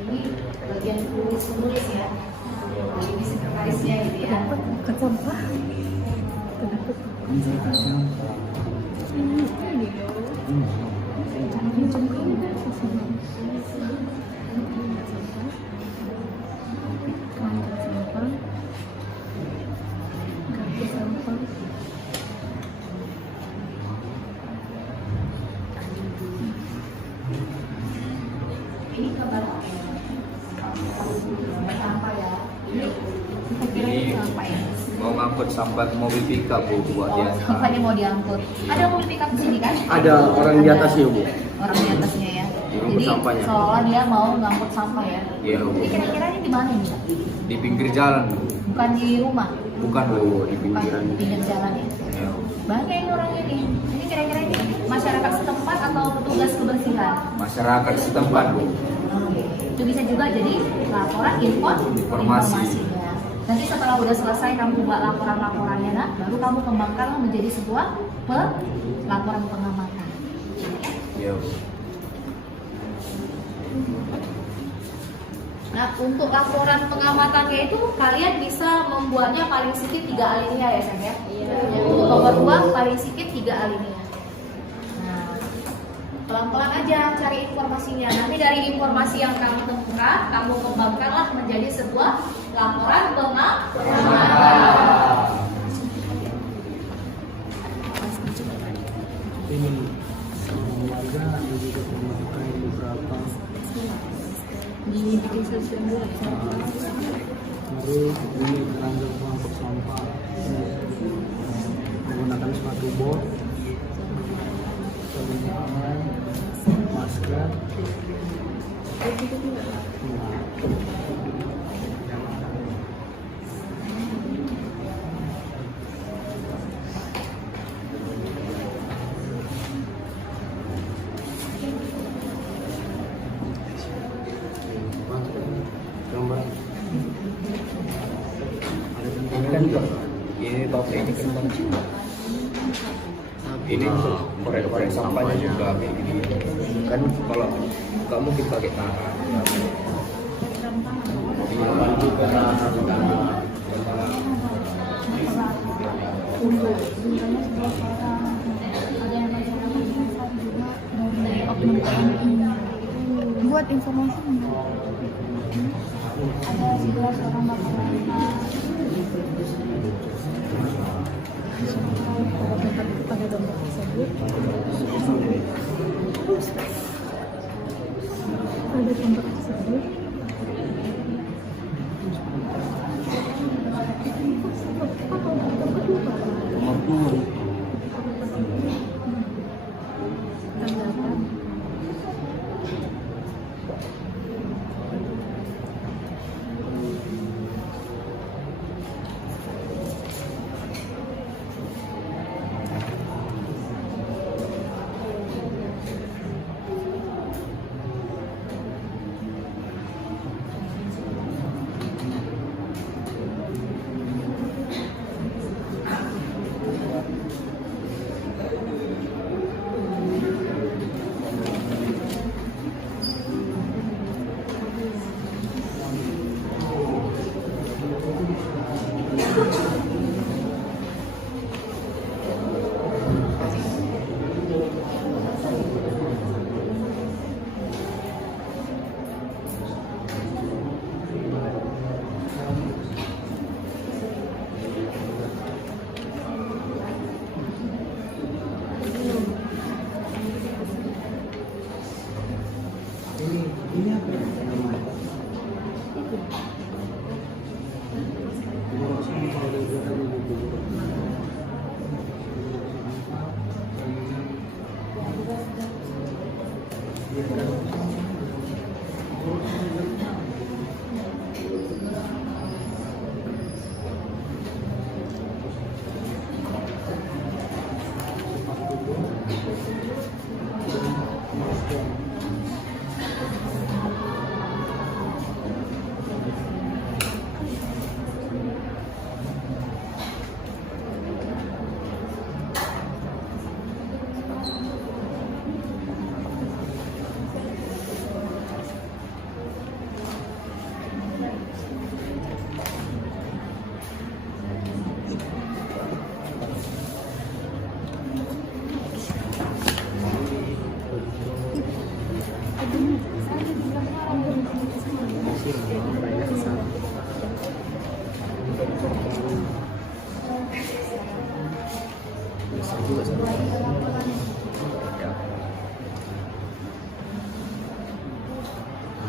Ini bagian tulis ya. Ini sekretarisnya gitu ya. Ini kabar sampah ya. Ini mau ngangkut sampah ke mobil pickup bu buat dia. Sampahnya mau diangkut. Ada mobil pickup di sini kan? Ada orang di atas ya bu. Orang di atasnya ya. Ngangkut Jadi sampahnya. seolah dia mau ngangkut sampah ya. Iya bu. Ini kira-kira ini di mana nih? Di pinggir jalan bu. Bukan di rumah, Bukan bu, di bukan pinggiran. di pinggir jalan ya. Iya, Bu. Banyak ini orang ini. Ini kira-kira ini masyarakat setempat atau petugas kebersihan? Masyarakat setempat bu. Itu bisa juga jadi laporan informasi ya. Nanti setelah udah selesai kamu buat laporan-laporannya nah, baru kamu kembangkan menjadi sebuah laporan pengamatan. Iya bu. Nah, untuk laporan pengamatannya itu kalian bisa membuatnya paling sedikit 3 alinea ya, Sam ya? Iya. Untuk nomor 2 paling sedikit 3 alinea. Nah, pelan-pelan aja cari informasinya. Nanti dari informasi yang kamu temukan, kamu kembangkanlah menjadi sebuah laporan pengamatan. Ini warga ada juga memakai beberapa mari ini keranjang pengangkut sampah menggunakan sepatu bot, sabun tangan, Ini topik ini ini untuk korek-korek sampahnya juga kayak gini kan. Kalau nggak mungkin pakai tangan, ini juga buat informasi ada 11 orang bakal pada dompet tersebut pada dompet tersebut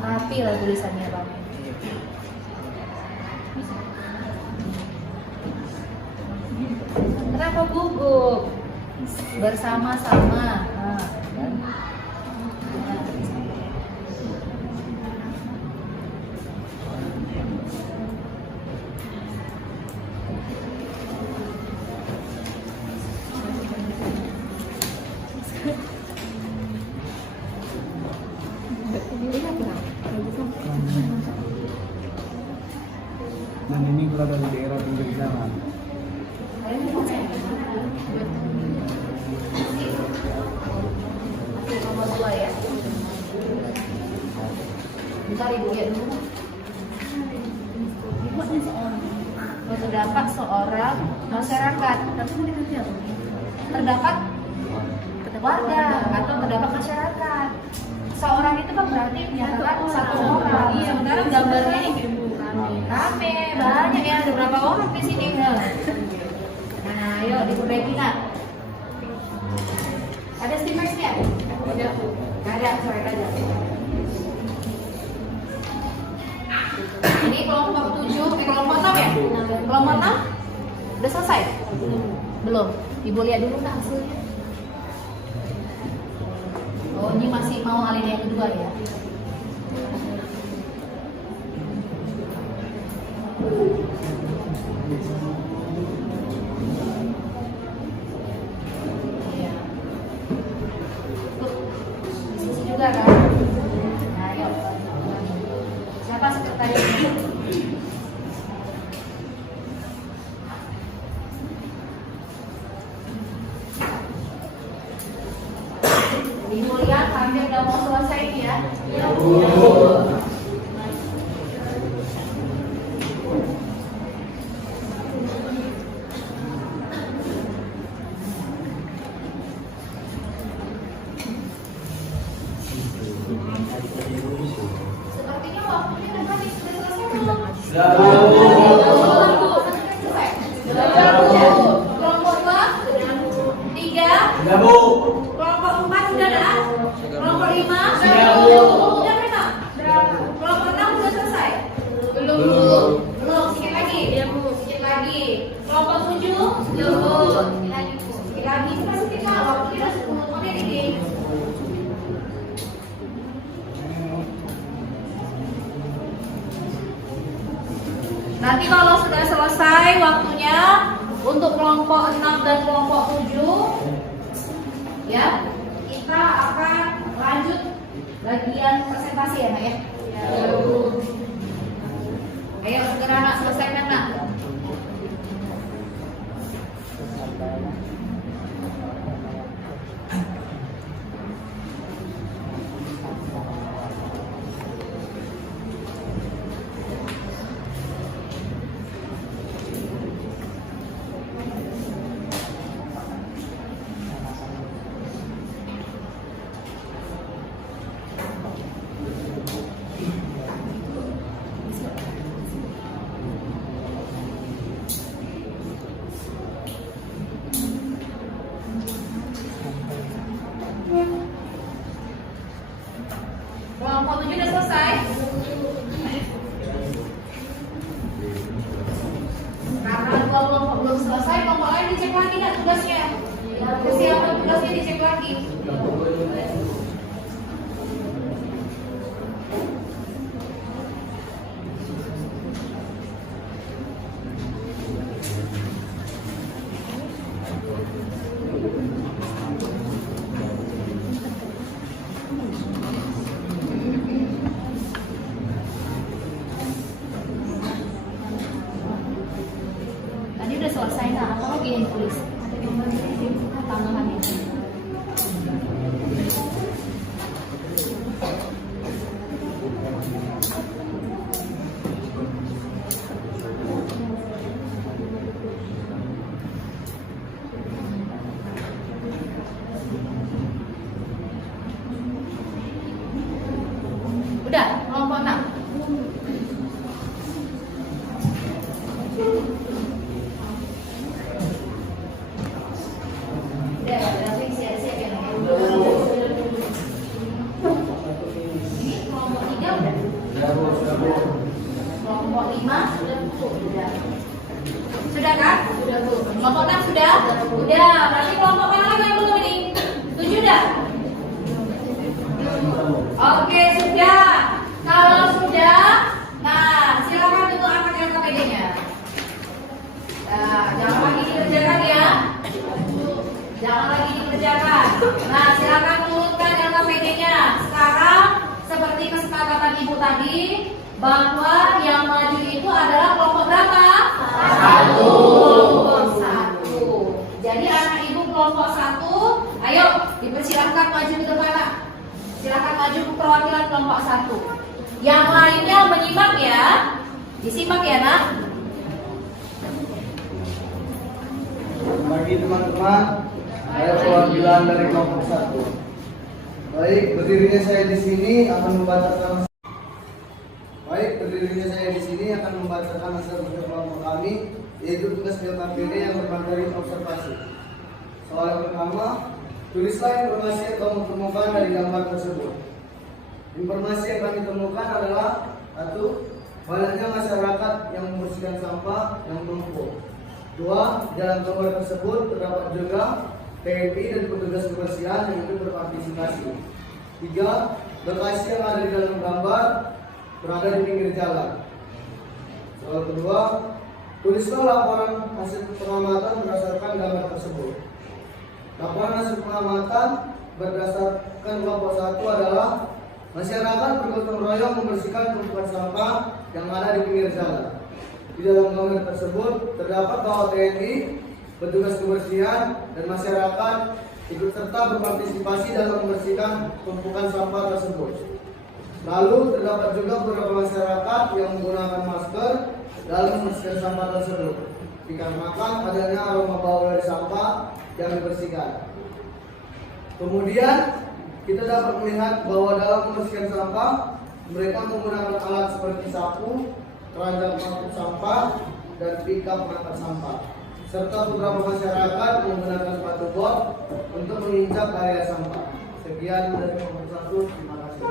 Rapi lah tulisannya Bang. Kenapa gugup? Bersama-sama. Nah, kan? Dan ini berada di daerah pinggir jalan. Nomor 2 ya. Bentar Ibu lihat dulu. Terdapat seorang masyarakat. Terdapat warga atau terdapat masyarakat. Seorang itu kan berarti menyatakan satu orang. Sementara gambarnya ini rame, banyak ya, ada berapa orang di sini? Nah, ayo diperbaiki nak. Ada stimersnya? Ada. Ada, coret aja. Ini kelompok 7, kelompok 6 ya? Kelompok 6? Udah selesai? Belum. Ibu lihat dulu nak hasilnya. Oh, ini masih mau alinea yang kedua ya? Iya. Tuh, diskusi juga kan? Nah, ayo. Siapa sekretarisnya? Ibu lihat hampir udah mau selesai nih ya. Ya, Bu. Sepertinya waktunya udah habis, sudah selesai belum? Sudah, Bu. Kelompok 2, 3, Sudah, Bu. kelompok 4 sudah dah? Kelompok 5 Sudah, Bu. Sudah memang? Kelompok 6 sudah selesai? Belum. Belum, sedikit lagi. Ya, Bu, sedikit lagi. Kelompok 7 belum. Sedikit lagi, Bu. Sedikit lagi, kita sedikit lah. Waktu kita 10 menit ini. Nanti kalau sudah selesai waktunya untuk kelompok 6 dan kelompok 7 ya, kita akan lanjut bagian presentasi ya, Nak ya. Ayo segera Nak, selesaikan Nak. Kelompok 7 udah selesai. Karena dua kelompok belum selesai, kelompok lain dicek lagi kan tugasnya. Kesiapan tugasnya dicek lagi. Tadi udah selesai Nak, apa lagi yang tulis? Tambahannya. Udah, kelompok 6. Udah, berarti siap-siap ya Nak. Ini kelompok 3 udah. Kelompok 5 sudah Bu. Sudah. Sudah kan? Sudah Bu. Kelompok 6 sudah? Udah. Berarti kelompok yang lain yang belum ini? 7 udah? Oke, sudah. Kalau sudah, nah silakan untuk angkat LKPD-nya. Nah, jangan lagi dikerjakan ya. Jangan lagi dikerjakan. Nah, silakan turunkan LKPD-nya. Sekarang seperti kesepakatan Ibu tadi, bahwa yang maju itu adalah kelompok berapa? 1. Kelompok 1. Jadi anak Ibu kelompok 1, ayo dipersilahkan maju ke depan. Silakan maju ke perwakilan kelompok 1. Yang lainnya menyimak ya. Disimak ya, Nak. Bagi teman-teman, saya perwakilan dari kelompok 1. Baik, berdirinya saya di sini akan membacakan hasil kerja kelompok kami, yaitu tugas LKPD yang bermateri observasi. Soal yang pertama, tulislah informasi yang kamu temukan dari gambar tersebut. Informasi yang kami temukan adalah 1. Banyaknya masyarakat yang membersihkan sampah yang menumpuk. 2. Dalam gambar tersebut terdapat juga TNI dan petugas kebersihan yang ikut berpartisipasi. 3. Lokasi yang ada di dalam gambar berada di pinggir jalan. Soal kedua, tulislah laporan hasil pengamatan berdasarkan gambar tersebut. Laporan hasil pengamatan berdasarkan kelompok 1 adalah masyarakat bergotong royong membersihkan tumpukan sampah yang ada di pinggir jalan. Di dalam gambar tersebut terdapat bahwa TNI, petugas kebersihan, dan masyarakat ikut serta berpartisipasi dalam membersihkan tumpukan sampah tersebut. Lalu terdapat juga beberapa masyarakat yang menggunakan masker dalam membersihkan sampah tersebut, dikarenakan adanya aroma bau dari sampah yang dibersihkan. Kemudian kita dapat melihat bahwa dalam membersihkan sampah mereka menggunakan alat seperti sapu, keranjang pengangkut sampah, dan pickup pengangkat sampah, serta beberapa masyarakat menggunakan sepatu bot untuk menginjak area sampah. Sekian dari kelompok 1, terima kasih.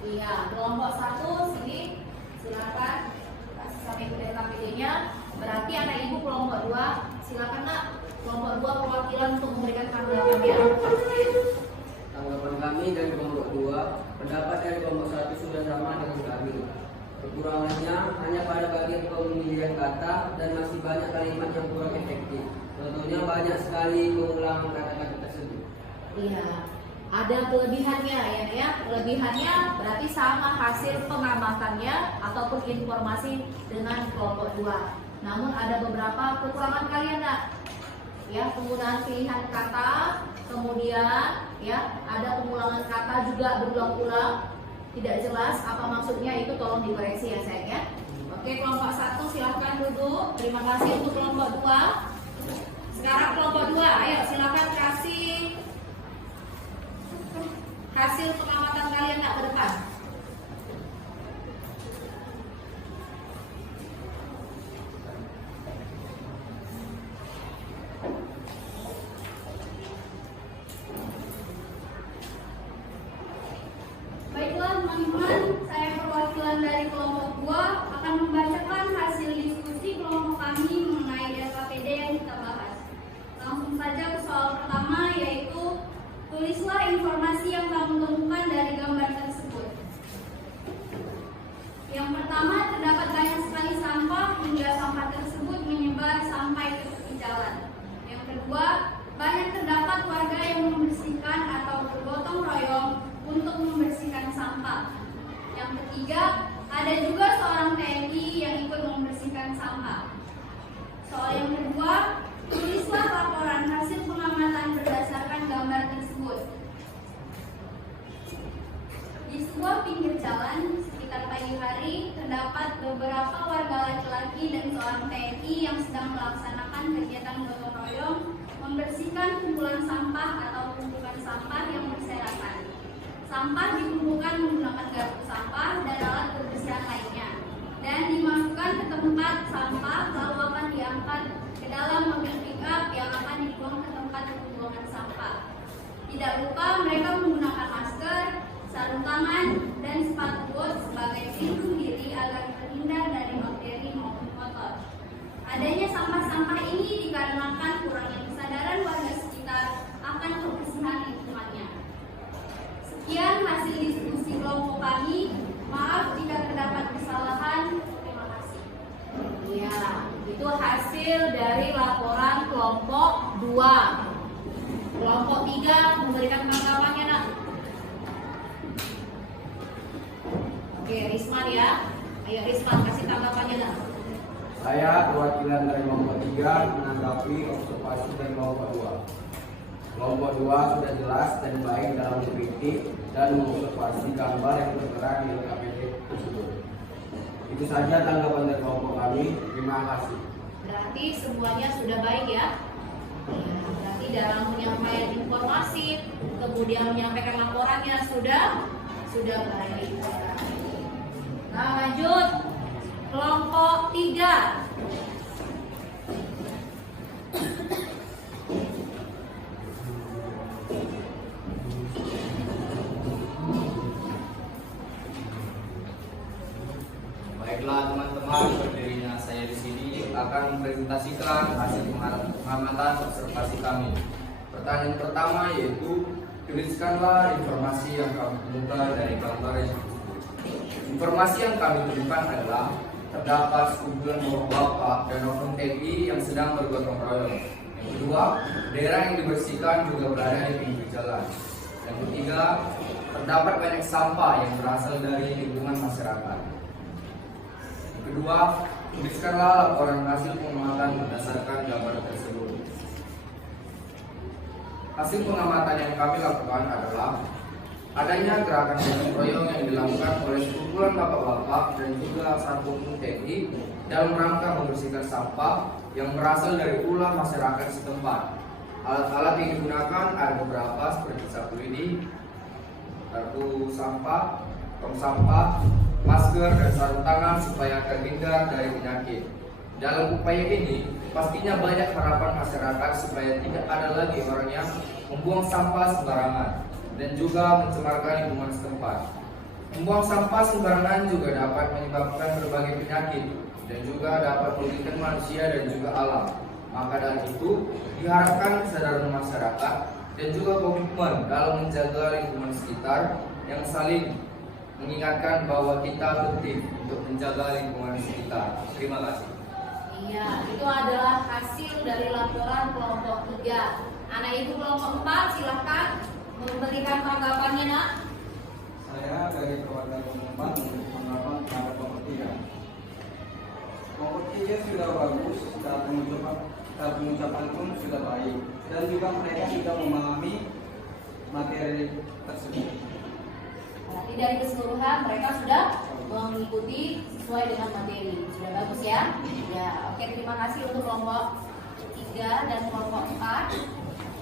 Iya, kelompok 1 sini silakan kasih sampai ke KPD-nya. Berarti anak ibu kelompok 2, silakan nak kelompok 2 perwakilan untuk memberikan tanggapannya. Tanggapan kami dari kelompok 2, pendapat dari kelompok 1 sudah sama dengan kami. Kekurangannya hanya pada bagian pemilihan kata dan masih banyak kalimat yang kurang efektif. Contohnya banyak sekali pengulangan kata-kata tersebut. Iya, ada kelebihannya ya. Kelebihannya berarti sama hasil pengamatannya ataupun informasi dengan kelompok 2. Namun ada beberapa kekurangan kalian nak. Ya, penggunaan pilihan kata, kemudian ya ada pengulangan kata juga berulang-ulang. Tidak jelas apa maksudnya, itu tolong dikoreksi ya sayang ya. Oke, kelompok 1 silahkan duduk. Terima kasih untuk kelompok 2. Sekarang kelompok 2, ayo silakan kasih hasil pengamatan kalian nak ke depan. Baiklah teman-teman, saya perwakilan dari kelompok 2 akan membacakan hasil diskusi kelompok kami mengenai LKPD yang kita bahas. Langsung saja ke soal pertama, yaitu tulislah informasi yang kamu temukan dari gambar tersebut. Yang pertama, terdapat banyak sekali sampah hingga sampah tersebut menyebar sampai ke tepi jalan. Yang kedua, banyak terdapat warga yang membersihkan atau bergotong royong untuk membersihkan sampah. Yang ketiga, ada juga seorang TNI yang ikut membersihkan sampah. Soal yang kedua, tulislah laporan hasil pengamatan berdasarkan gambar tersebut. Di sebuah pinggir jalan sekitar pagi hari, terdapat beberapa warga laki-laki dan seorang TNI yang sedang melaksanakan kegiatan gotong royong membersihkan kumpulan sampah atau tumpukan sampah yang berserakan. Sampah dikumpulkan menggunakan garpu sampah dan alat kebersihan lainnya, dan dimasukkan ke tempat sampah lalu akan diangkat ke dalam mobil pickup yang akan dibuang ke tempat pembuangan sampah. Tidak lupa mereka menggunakan masker, sarung tangan, dan sepatu bot sebagai pelindung diri agar terhindar dari bakteri maupun kotor. Adanya sampah-sampah ini dikarenakan kurangnya kesadaran warga sekitar akan kebersihan lingkungannya. Sekian hasil diskusi kelompok kami. Maaf jika terdapat kesalahan. Terima kasih. Ya, itu hasil dari laporan kelompok 2. Kelompok 3 memberikan tanggapannya nak. Oke, Risman ya. Ayo Risman kasih tanggapannya nak. Saya perwakilan dari kelompok 3 menanggapi observasi dari kelompok 2. Kelompok 2 sudah jelas dan baik dalam mengkritik dan mengobservasi gambar yang tertera di LKPD tersebut. Itu saja tanggapan dari kelompok kami. Terima kasih. Berarti semuanya sudah baik ya. Berarti dalam menyampaikan informasi, kemudian menyampaikan laporannya sudah baik. Nah, lanjut kelompok 3. Baiklah teman-teman, berdirinya saya di sini akan mempresentasikan hasil pengamatan observasi kami. Pertanyaan pertama yaitu Tuliskanlah informasi yang kami temukan dari gambar yang tersebut. Informasi yang kami temukan adalah terdapat sekumpulan bapak-bapak dan oknum TNI yang sedang bergotong royong. Yang kedua, daerah yang dibersihkan juga berada di pinggir jalan. Yang ketiga, terdapat banyak sampah yang berasal dari lingkungan masyarakat. Yang kedua, tuliskanlah laporan hasil pengamatan berdasarkan gambar tersebut. Hasil pengamatan yang kami lakukan adalah adanya gerakan gotong royong yang dilakukan oleh sekumpulan bapak-bapak dan juga satu TNI dalam rangka membersihkan sampah yang berasal dari ulah masyarakat setempat. Alat-alat yang digunakan ada beberapa seperti sapu lidi, kartu sampah, tong sampah, masker, dan sarung tangan supaya terhindar dari penyakit. Dalam upaya ini, pastinya banyak harapan masyarakat supaya tidak ada lagi orang yang membuang sampah sembarangan dan juga mencemarkan lingkungan setempat. Membuang sampah sembarangan juga dapat menyebabkan berbagai penyakit dan juga dapat merugikan manusia dan juga alam. Maka dari itu, diharapkan kesadaran masyarakat dan juga komitmen dalam menjaga lingkungan sekitar yang saling mengingatkan bahwa kita penting untuk menjaga lingkungan sekitar. Terima kasih. Iya, itu adalah hasil dari laporan kelompok 3. Anak ibu kelompok 4 silahkan memberikan tanggapannya, nak. Saya dari keluarga kelompok 4 memberi tanggapan terhadap kelompok 3. Kelompok 3 sudah bagus, saat mengucapkan pun sudah baik, dan juga mereka sudah memahami materi tersebut. Berarti dari keseluruhan mereka sudah mengikuti sesuai dengan materi. Sudah bagus ya? Ya, oke, terima kasih untuk kelompok 3 dan kelompok 4.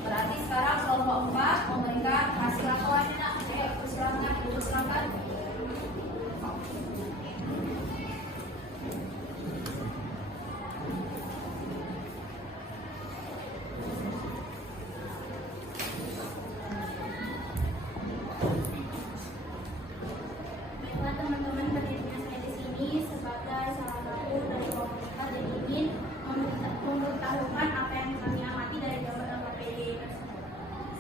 Berarti sekarang kelompok 4 memberikan hasil laporannya, nak. Ayo, silakan, ibu silakan. Baiklah teman-teman, berdirinya saya di sini sebagai salah satu dari kelompok 4 dan ingin memberitahukan apa yang kami amati dari gambar-gambar PDI tersebut.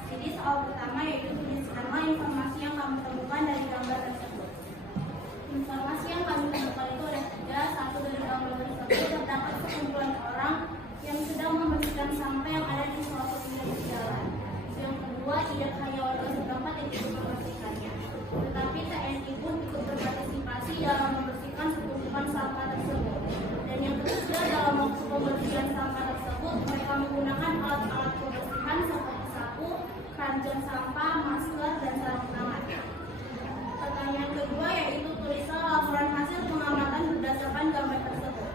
Jadi soal pertama yaitu tuliskanlah informasi yang kami temukan dari gambar tersebut. Informasi yang kami temukan itu ada 3. Satu, dari gambar tersebut terdapat sekumpulan orang yang sedang membersihkan sampah yang ada di suatu pinggir jalan. Yang kedua, tidak hanya warga setempat yang ikut membersihkannya, tetapi TNI pun ikut berpartisipasi dalam membersihkan sekumpulan sampah tersebut. Dan yang ketiga, dalam waktu pembersihan sampah tersebut, mereka menggunakan alat-alat pembersihan seperti sapu, keranjang sampah, masker, dan sarung tangan. Pertanyaan kedua yaitu tulislah laporan hasil pengamatan berdasarkan gambar tersebut.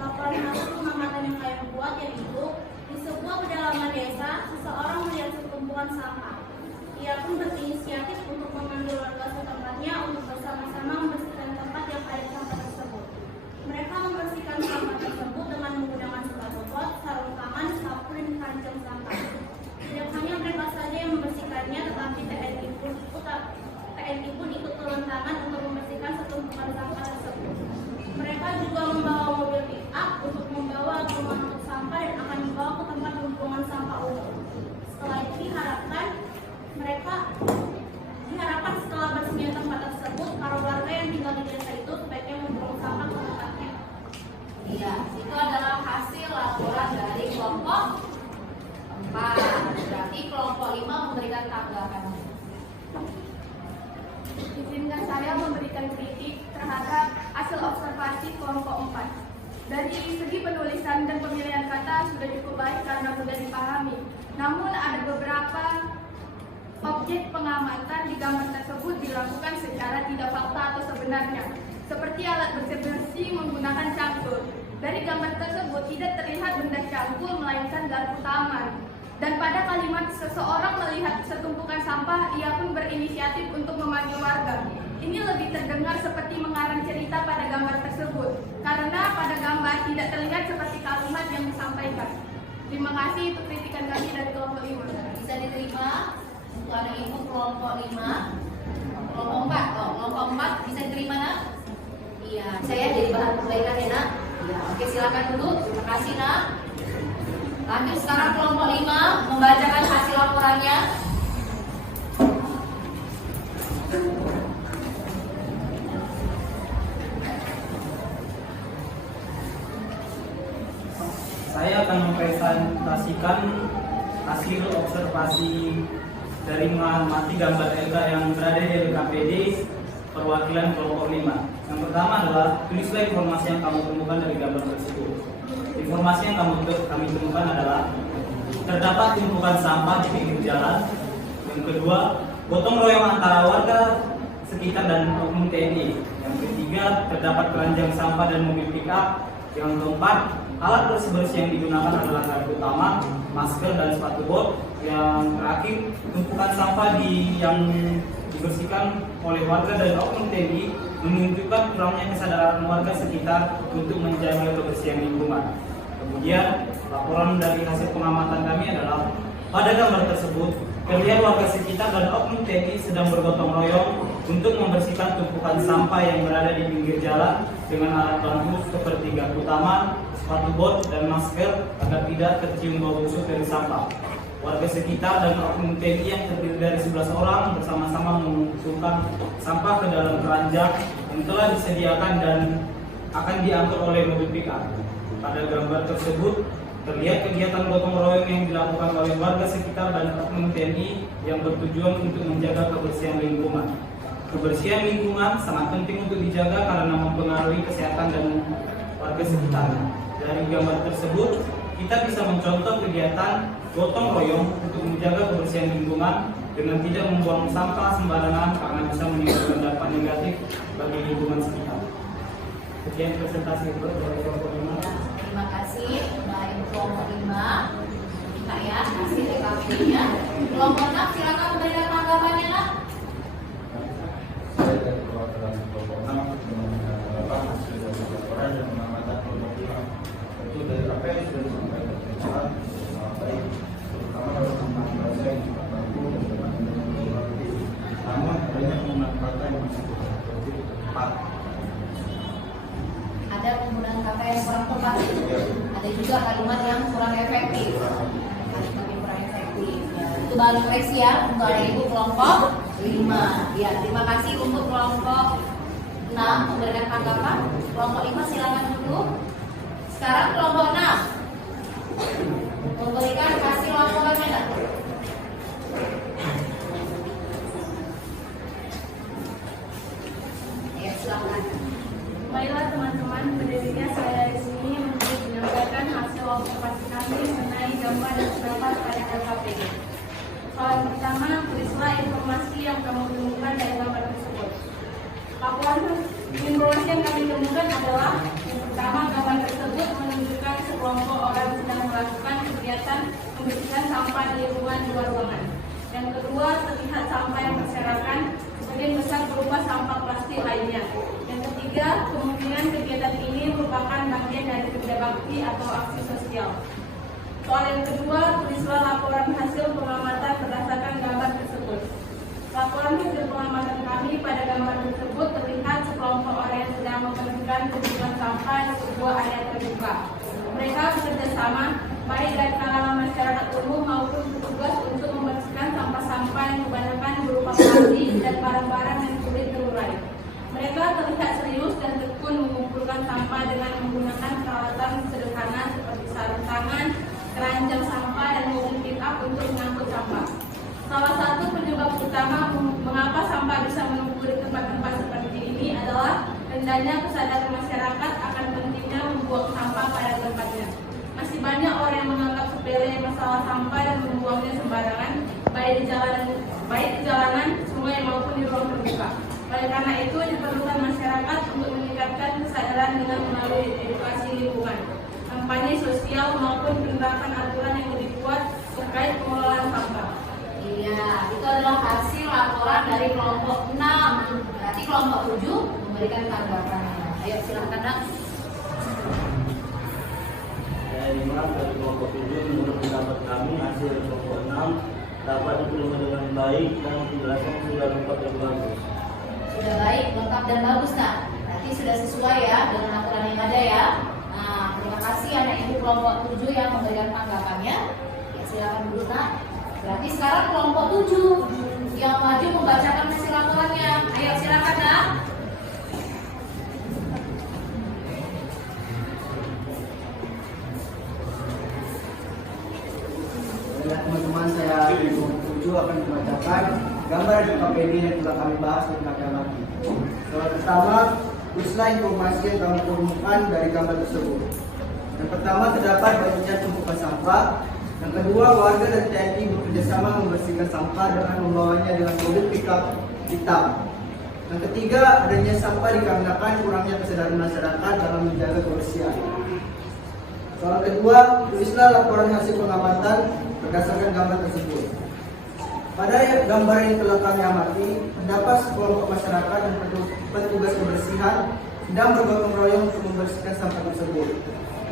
Laporan hasil pengamatan yang kalian buat yaitu di sebuah pedalaman desa, seseorang melihat sekumpulan sampah. Ia pun berinisiatif untuk memanggil warga setempatnya untuk bersama-sama membersihkan tempat yang ada sampah tersebut. Mereka membersihkan sampah tersebut dengan menggunakan sepatu bot, sarung tangan, sapu, dan keranjang sampah. Tidak hanya mereka saja yang membersihkannya, tetapi TNI pun ikut turun tangan untuk membersihkan setumpukan sampah tersebut. Mereka juga membawa mobil pick up untuk membawa atau mengangkut sampah dan akan dibawa ke tempat pembuangan sampah umum. Setelah itu diharapkan setelah bersihnya tempat tersebut, para warga yang tinggal di desa itu sebaiknya membuang sampah ke tempatnya. Iya, itu adalah hasil laporan dari kelompok 4. Berarti kelompok 5 memberikan tanggapan. Izinkan saya memberikan kritik terhadap hasil observasi kelompok 4. Dari segi penulisan dan pemilihan kata sudah cukup baik karena mudah dipahami. Namun ada beberapa objek pengamatan di gambar tersebut dilakukan secara tidak fakta atau sebenarnya. Seperti alat bersih-bersih menggunakan cangkul. Dari gambar tersebut tidak terlihat benda cangkul melainkan garpu taman. Dan pada kalimat seseorang melihat setumpukan sampah, ia pun berinisiatif untuk memanggil warga. Ini lebih terdengar seperti mengarang cerita pada gambar tersebut, karena pada gambar tidak terlihat seperti kalimat yang disampaikan. Terima kasih, itu kritikan kami dari kelompok 5. Bisa diterima untuk anak ibu kelompok 5. Kelompok 4, kelompok 4 bisa diterima, nak? Iya, saya jadi bahan perbaikan ya, nak. Ya, oke, silakan dulu. Terima kasih, nak. Lanjut sekarang kelompok 5 membacakan hasil laporannya. akan mempresentasikan hasil observasi dari mengamati gambar LK yang berada di LKPD perwakilan kelompok 5. Yang pertama adalah tulislah informasi yang kamu temukan dari gambar tersebut. Informasi yang kami temukan adalah terdapat tumpukan sampah di pinggir jalan. Yang kedua, gotong royong antara warga sekitar dan oknum TNI. Yang ketiga, terdapat keranjang sampah dan mobil pick-up. Yang keempat, alat bersih-bersih yang digunakan adalah garpu utama, masker dan sepatu bot. Yang terakhir, tumpukan sampah yang dibersihkan oleh warga dan oknum TNI menunjukkan kurangnya kesadaran warga sekitar untuk menjaga kebersihan lingkungan. Kemudian, laporan dari hasil pengamatan kami adalah pada gambar tersebut terlihat warga sekitar dan oknum TNI sedang bergotong royong untuk membersihkan tumpukan sampah yang berada di pinggir jalan dengan alat bantu seperti garpu utama, sepatu bot, dan masker agar tidak tercium bau busuk dari sampah. Warga sekitar dan oknum TNI yang terdiri dari 11 orang bersama-sama mengumpulkan sampah ke dalam keranjang yang telah disediakan dan akan diangkut oleh mobil pick-up. Pada gambar tersebut terlihat kegiatan gotong royong yang dilakukan oleh warga sekitar dan oknum TNI yang bertujuan untuk menjaga kebersihan lingkungan. Kebersihan lingkungan sangat penting untuk dijaga karena mempengaruhi kesehatan dan warga sekitar. Dari gambar tersebut, kita bisa mencontoh kegiatan gotong royong untuk menjaga kebersihan lingkungan dengan tidak membuang sampah sembarangan karena bisa menimbulkan dampak negatif bagi lingkungan sekitar. Sekian presentasi dari kelompok 5. Terima kasih dari kelompok 5. Kita ya, hasil TKP-nya. Kelompok 6 silakan memberikan tanggapannya, Nak. Saya dari perwakilan kelompok 6 mengenai hasil dari laporan dan pengamatan kelompok 5. Itu dari apa yang sudah disampaikan sangat baik, terutama dalam pengamatan saya yang sangat bagus dan bermanfaat. Namun banyak penggunaan kata yang masih kurang tepat. Ada penggunaan kata yang kurang tepat. Ada juga kalimat yang kurang efektif. Kalimat yang kurang efektif. Ya, itu baru koreksi ya untuk ada ibu kelompok 5. Ya, terima kasih untuk kelompok 6 memberikan tanggapan. Kelompok 5 silakan dulu. Sekarang kelompok 6 memberikan hasil laporannya, Nak. Ya, silakan. Baiklah teman-teman, berdirinya saya di sini untuk menyampaikan hasil observasi kami mengenai gambar dan pendapat pada LKPD. Soal pertama, tulislah informasi yang kamu temukan dari gambar tersebut. Laporan informasi yang kami temukan adalah yang pertama, gambar tersebut menunjukkan sekelompok orang sedang melakukan kegiatan membersihkan sampah di lingkungan luar ruangan. Yang kedua, terlihat sampah yang berserakan sebagian besar berupa sampah plastik lainnya. Yang ketiga, kemungkinan kegiatan ini merupakan bagian dari kerja bakti atau aksi sosial. Soal yang kedua, tulislah laporan hasil pengamatan berdasarkan gambar tersebut. Laporan hasil pengamatan kami pada gambar tersebut terlihat sekelompok orang yang sedang membersihkan tumpukan sampah di sebuah area terbuka. Mereka bekerja sama, baik dari kalangan masyarakat umum maupun petugas untuk membersihkan sampah-sampah yang kebanyakan berupa plastik dan barang-barang yang sulit terurai. Mereka terlihat serius dan tekun mengumpulkan sampah dengan menggunakan peralatan sederhana seperti sarung tangan, keranjang sampah, dan mobil pick-up untuk mengangkut sampah. Salah satu penyebab utama mengapa sampah bisa menumpuk di tempat-tempat seperti ini adalah rendahnya kesadaran masyarakat akan pentingnya membuang sampah pada tempatnya. Masih banyak orang yang menganggap sepele masalah sampah dan membuangnya sembarangan, baik di jalanan, sungai maupun di ruang terbuka. Oleh karena itu, diperlukan masyarakat untuk meningkatkan kesadaran dengan melalui edukasi lingkungan, kampanye sosial maupun penerapan aturan yang lebih kuat terkait pengelolaan sampah. Iya, itu adalah hasil laporan dari kelompok 6. Berarti kelompok 7 memberikan tanggapannya. Ayo silahkan, Nak. Saya Imam dari kelompok 7. Menurut pendapat kami, hasil kelompok 6 dapat diterima dengan baik dan penjelasan sudah lengkap dan bagus. Sudah baik, lengkap dan bagus, Nak. Berarti sudah sesuai ya dengan aturan yang ada ya. Nah, terima kasih anak ibu kelompok 7 yang memberikan tanggapannya. Ya, silakan dulu, Nak. Berarti sekarang kelompok 7 yang maju membacakan hasil laporannya. Ayo silakan, Nak. akan membacakan gambar LKPD yang telah kami bahas di belakang lagi. Soal pertama, tulislah informasi yang kamu temukan dari gambar tersebut. Yang pertama, terdapat banyaknya tumpukan sampah. Yang kedua, warga dan TNI bekerjasama membersihkan sampah dengan membawanya dengan mobil pickup hitam. Yang ketiga, adanya sampah dikarenakan kurangnya kesadaran masyarakat dalam menjaga kebersihan. Soal kedua, tulislah laporan hasil pengamatan berdasarkan gambar tersebut. Pada gambar yang telah kami amati, terdapat sekelompok masyarakat dan petugas kebersihan sedang bergotong royong untuk membersihkan sampah tersebut.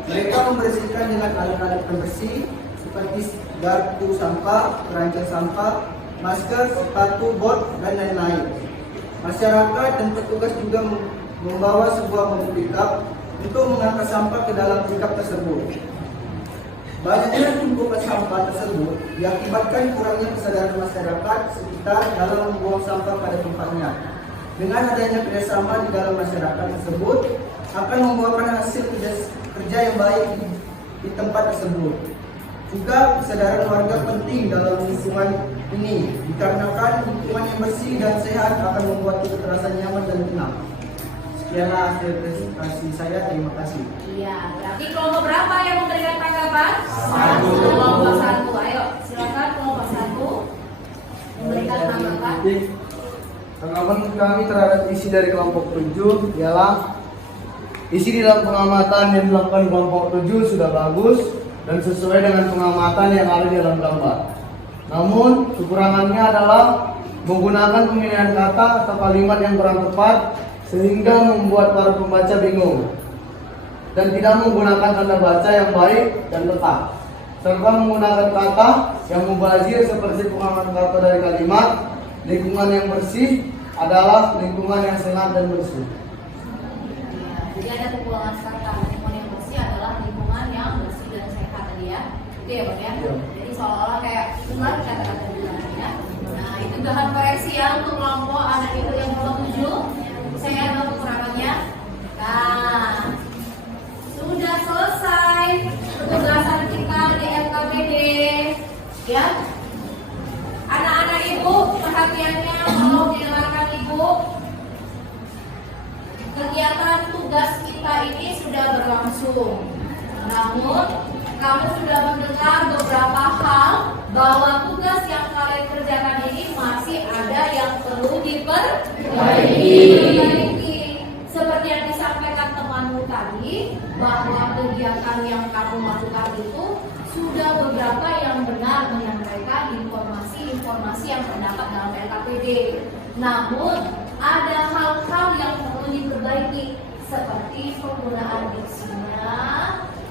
Mereka membersihkan dengan alat-alat pembersih seperti garpu sampah, keranjang sampah, masker, sepatu, bot, dan lain-lain. Masyarakat dan petugas juga membawa sebuah mobil pickup untuk mengangkat sampah ke dalam pickup tersebut. Banyaknya tumpukan sampah tersebut diakibatkan kurangnya kesadaran masyarakat sekitar dalam membuang sampah pada tempatnya. Dengan adanya kerjasama di dalam masyarakat tersebut akan membuahkan hasil kerja yang baik di tempat tersebut. Juga kesadaran warga penting dalam lingkungan ini, dikarenakan lingkungan yang bersih dan sehat akan membuat kita terasa nyaman dan tenang. Sekianlah hasil presentasi saya, terima kasih. Iya, berarti kelompok berapa yang memberikan tanggapan? Satu. Kelompok satu, ayo silakan kelompok satu memberikan tanggapan. Tanggapan kami terhadap isi dari kelompok 7 ialah isi di dalam pengamatan yang dilakukan kelompok 7 sudah bagus dan sesuai dengan pengamatan yang ada di dalam gambar. Namun, kekurangannya adalah menggunakan pemilihan kata atau kalimat yang kurang tepat sehingga membuat para pembaca bingung dan tidak menggunakan tanda baca yang baik dan tepat, serta menggunakan kata yang mubazir seperti pengamatan kata dari kalimat lingkungan yang bersih adalah lingkungan yang sehat dan bersih. Jadi ada kekurangan kata lingkungan yang bersih adalah lingkungan yang bersih dan sehat tadi ya. Oke ya Bang ya. Jadi seolah-olah kayak benar kata-kata ya. Nah itu bahan koreksi ya untuk kelompok anak ibu yang kelompok 7. Saya ada kekurangannya. Nah sudah selesai penugasan kita di LKPD ya. Anak-anak ibu perhatiannya mau didengarkan ibu. Kegiatan tugas kita ini sudah berlangsung. Namun kamu sudah mendengar beberapa hal bahwa tugas yang kalian kerjakan ini masih ada yang perlu diperbaiki. Seperti yang disampaikan temanmu tadi, bahwa kegiatan yang kamu lakukan itu sudah beberapa yang benar menyampaikan informasi yang terdapat dalam LKPD. Namun ada hal-hal yang perlu diperbaiki seperti penggunaan diksinya,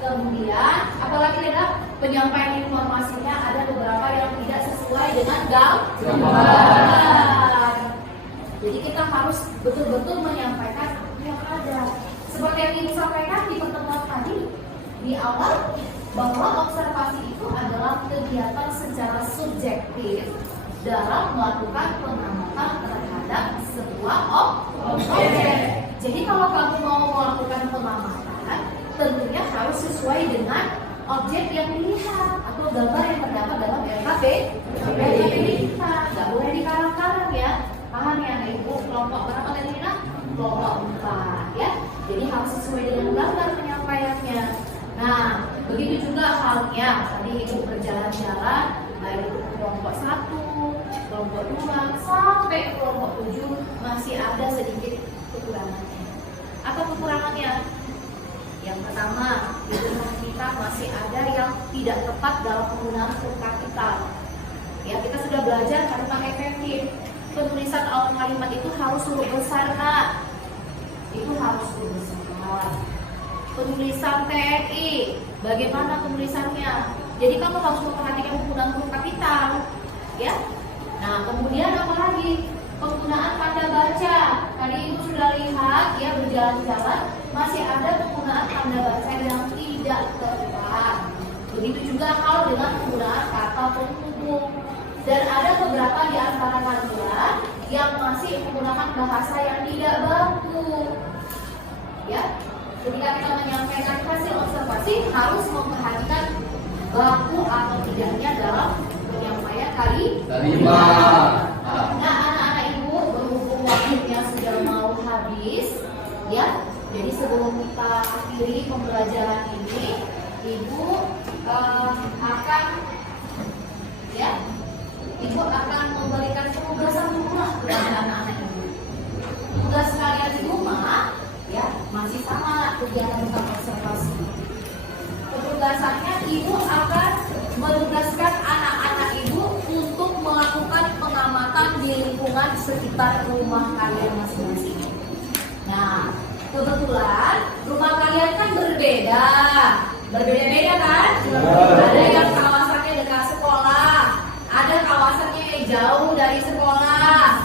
kemudian apalagi ada penyampaian informasinya ada beberapa yang tidak sesuai dengan gambar. Jadi kita harus betul-betul menyampaikan yang ada. Seperti yang Ibu sampaikan di pertemuan tadi di awal, bahwa observasi itu adalah kegiatan secara subjektif dalam melakukan pengamatan terhadap sebuah objek. Jadi kalau kamu mau melakukan pengamatan, tentunya harus sesuai dengan objek yang dilihat atau gambar yang terdapat dalam LKPD kita. Nggak boleh dikarang-karang ya. Paham ya Ibu? Kelompok berapa tadi Nina? Kelompok 4 ya. Jadi harus sesuai dengan gambar penyampaiannya. Nah, begitu juga halnya tadi Ibu berjalan-jalan baik kelompok 1, kelompok 2 sampai kelompok 7 masih ada sedikit kekurangannya. Apa kekurangannya? Yang pertama, hitungan kita masih ada yang tidak tepat dalam penggunaan huruf kapital. Ya, kita sudah belajar kalimat efektif. Penulisan awal kalimat itu harus huruf besar, Kak. Itu harus huruf besar. Penulisan TNI, bagaimana penulisannya? Jadi kamu harus memperhatikan penggunaan huruf kapital, ya. Nah, kemudian apa lagi? Penggunaan tanda baca. Tadi Ibu sudah lihat ya berjalan-jalan masih ada penggunaan tanda baca yang tidak tepat. Begitu juga hal dengan penggunaan kata penghubung. Dan ada beberapa di antara kalian yang masih menggunakan bahasa yang tidak baku. Ya, ketika kita menyampaikan hasil observasi harus memperhatikan baku atau tidaknya dalam penyampaian kalimat. Nah, anak-anak ibu, berhubung waktunya sudah mau habis, ya. Jadi sebelum kita akhiri pembelajaran ini, ibu akan memberikan penugasan rumah kepada anak-anak ibu. Tugas kalian di rumah, ya, masih sama kegiatan tentang observasi. Penugasannya, ibu akan menugaskan anak-anak ibu untuk melakukan pengamatan di lingkungan sekitar rumah kalian masing-masing. Nah, kebetulan rumah kalian kan berbeda-beda kan? Ada yang kawasannya dekat sekolah, ada kawasannya yang jauh dari sekolah.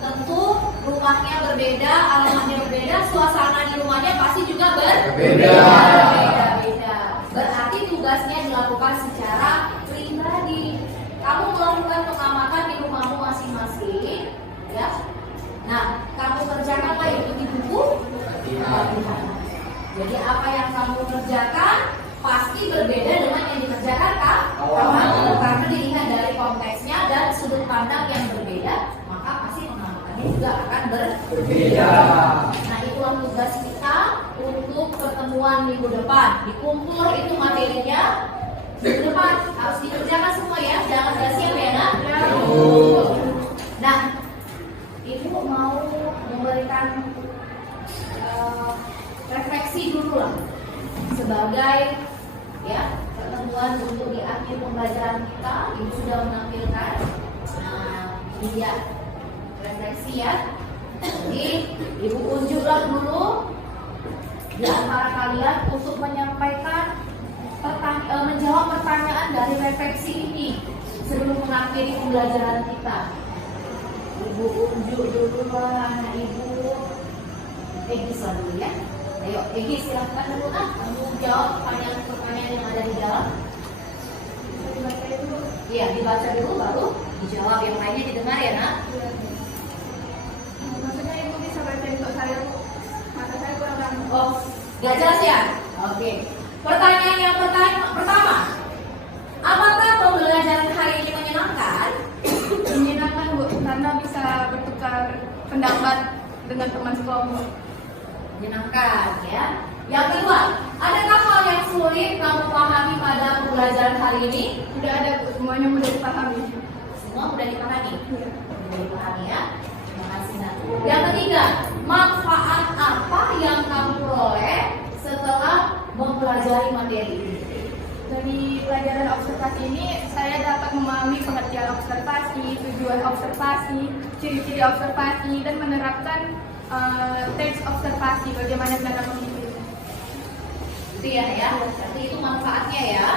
Tentu rumahnya berbeda, alamatnya berbeda, suasana di rumahnya pasti juga berbeda. Berarti tugasnya dilakukan secara pribadi. Kamu melakukan pengamatan di rumahmu masing-masing, ya. Nah, kamu kerjakanlah itu di buku. Jadi apa yang kamu kerjakan pasti berbeda dengan yang dikerjakan kamu, karena dilihat dari konteksnya dan sudut pandang yang berbeda, maka pasti pengamatannya juga akan berbeda. Nah, itulah tugas kita untuk pertemuan minggu depan. Dikumpul itu materinya minggu depan harus dikerjakan semua ya, jangan gak siap ya nak. Nah, ibu mau memberikan refleksi dulu lah sebagai ya pertemuan untuk di akhir pembelajaran kita. Ibu sudah menampilkan, ini dia refleksi ya. Jadi ibu unjuklah dulu di antara kalian untuk menyampaikan menjawab pertanyaan dari refleksi ini sebelum mengakhiri pembelajaran kita. Ibu unjuk dulu anak ibu. Egis dulu ya. Ayo Egis, silahkan dulu kamu jawab pertanyaan yang ada di dalam. Iya, dibaca dulu baru dijawab, yang lainnya didengar ya nak. Maksudnya ibu bisa baca untuk saya, mata saya kurang. Oh, gak jelas ya? Oke. Pertanyaan yang pertama, apakah pembelajaran hari ini menyenangkan? Menyenangkan Bu, karena bisa bertukar pendapat dengan teman sekelompok. Menyenangkan ya. Yang kedua, adakah hal yang sulit kamu pahami pada pembelajaran hari ini? Tidak ada Bu, semuanya mudah dipahami. Semua mudah dipahami? Mudah dipahami ya. Terima kasih nak. Yang ketiga, manfaat apa yang kamu peroleh setelah mempelajari materi ini? Dari pelajaran observasi ini, saya dapat memahami pengertian observasi, tujuan observasi, ciri-ciri observasi, dan menerapkan teks observasi, bagaimana cara memilih. Itu ya. Berarti itu manfaatnya ya.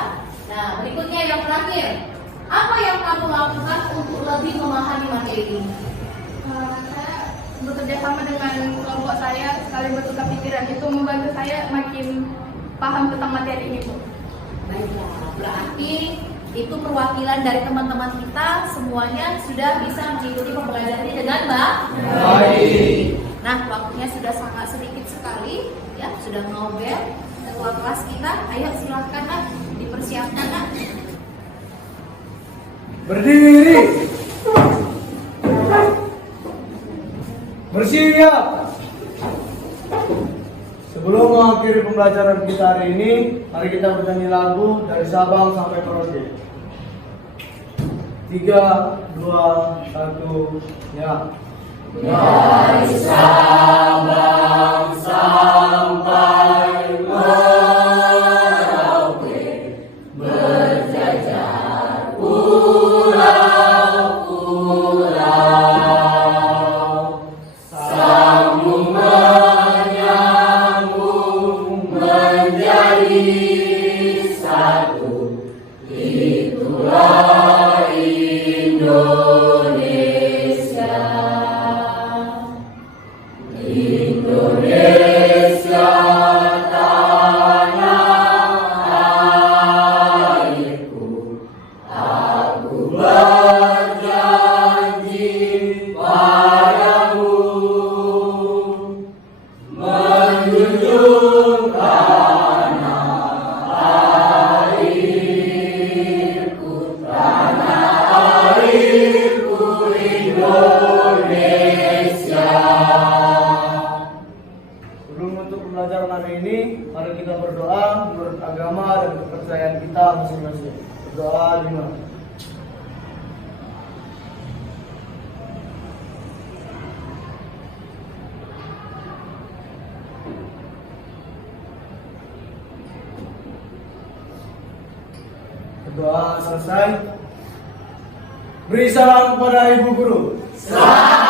Nah, berikutnya yang terakhir, apa yang kamu lakukan untuk lebih memahami materi ini? Saya bekerja sama dengan kelompok saya, saling bertukar pikiran, itu membantu saya makin paham tentang materi ini Bu. Baiklah, berarti itu perwakilan dari teman-teman kita semuanya sudah bisa mengikuti pembelajaran ini dengan baik. Nah, waktunya sudah sangat sedikit sekali, ya, sudah mau bel ketua kelas kita. Ayo silahkan nak, dipersiapkan nak. Berdiri. Bersiap. Sebelum mengakhiri pembelajaran kita hari ini, mari kita bernyanyi lagu dari Sabang sampai Merauke. 3, 2, 1, ya. Dari Sabang sampai Merauke, berjajar pulau-pulau, sambung menyambung menjadi satu, itulah Indonesia. Indonesia tanah airku, aku berjanji padamu menjunjung tanah airku, tanah Mari kita berdoa menurut agama dan kepercayaan kita masing-masing. Berdoa dimana? Berdoa selesai. Beri salam kepada Ibu Guru. Selamat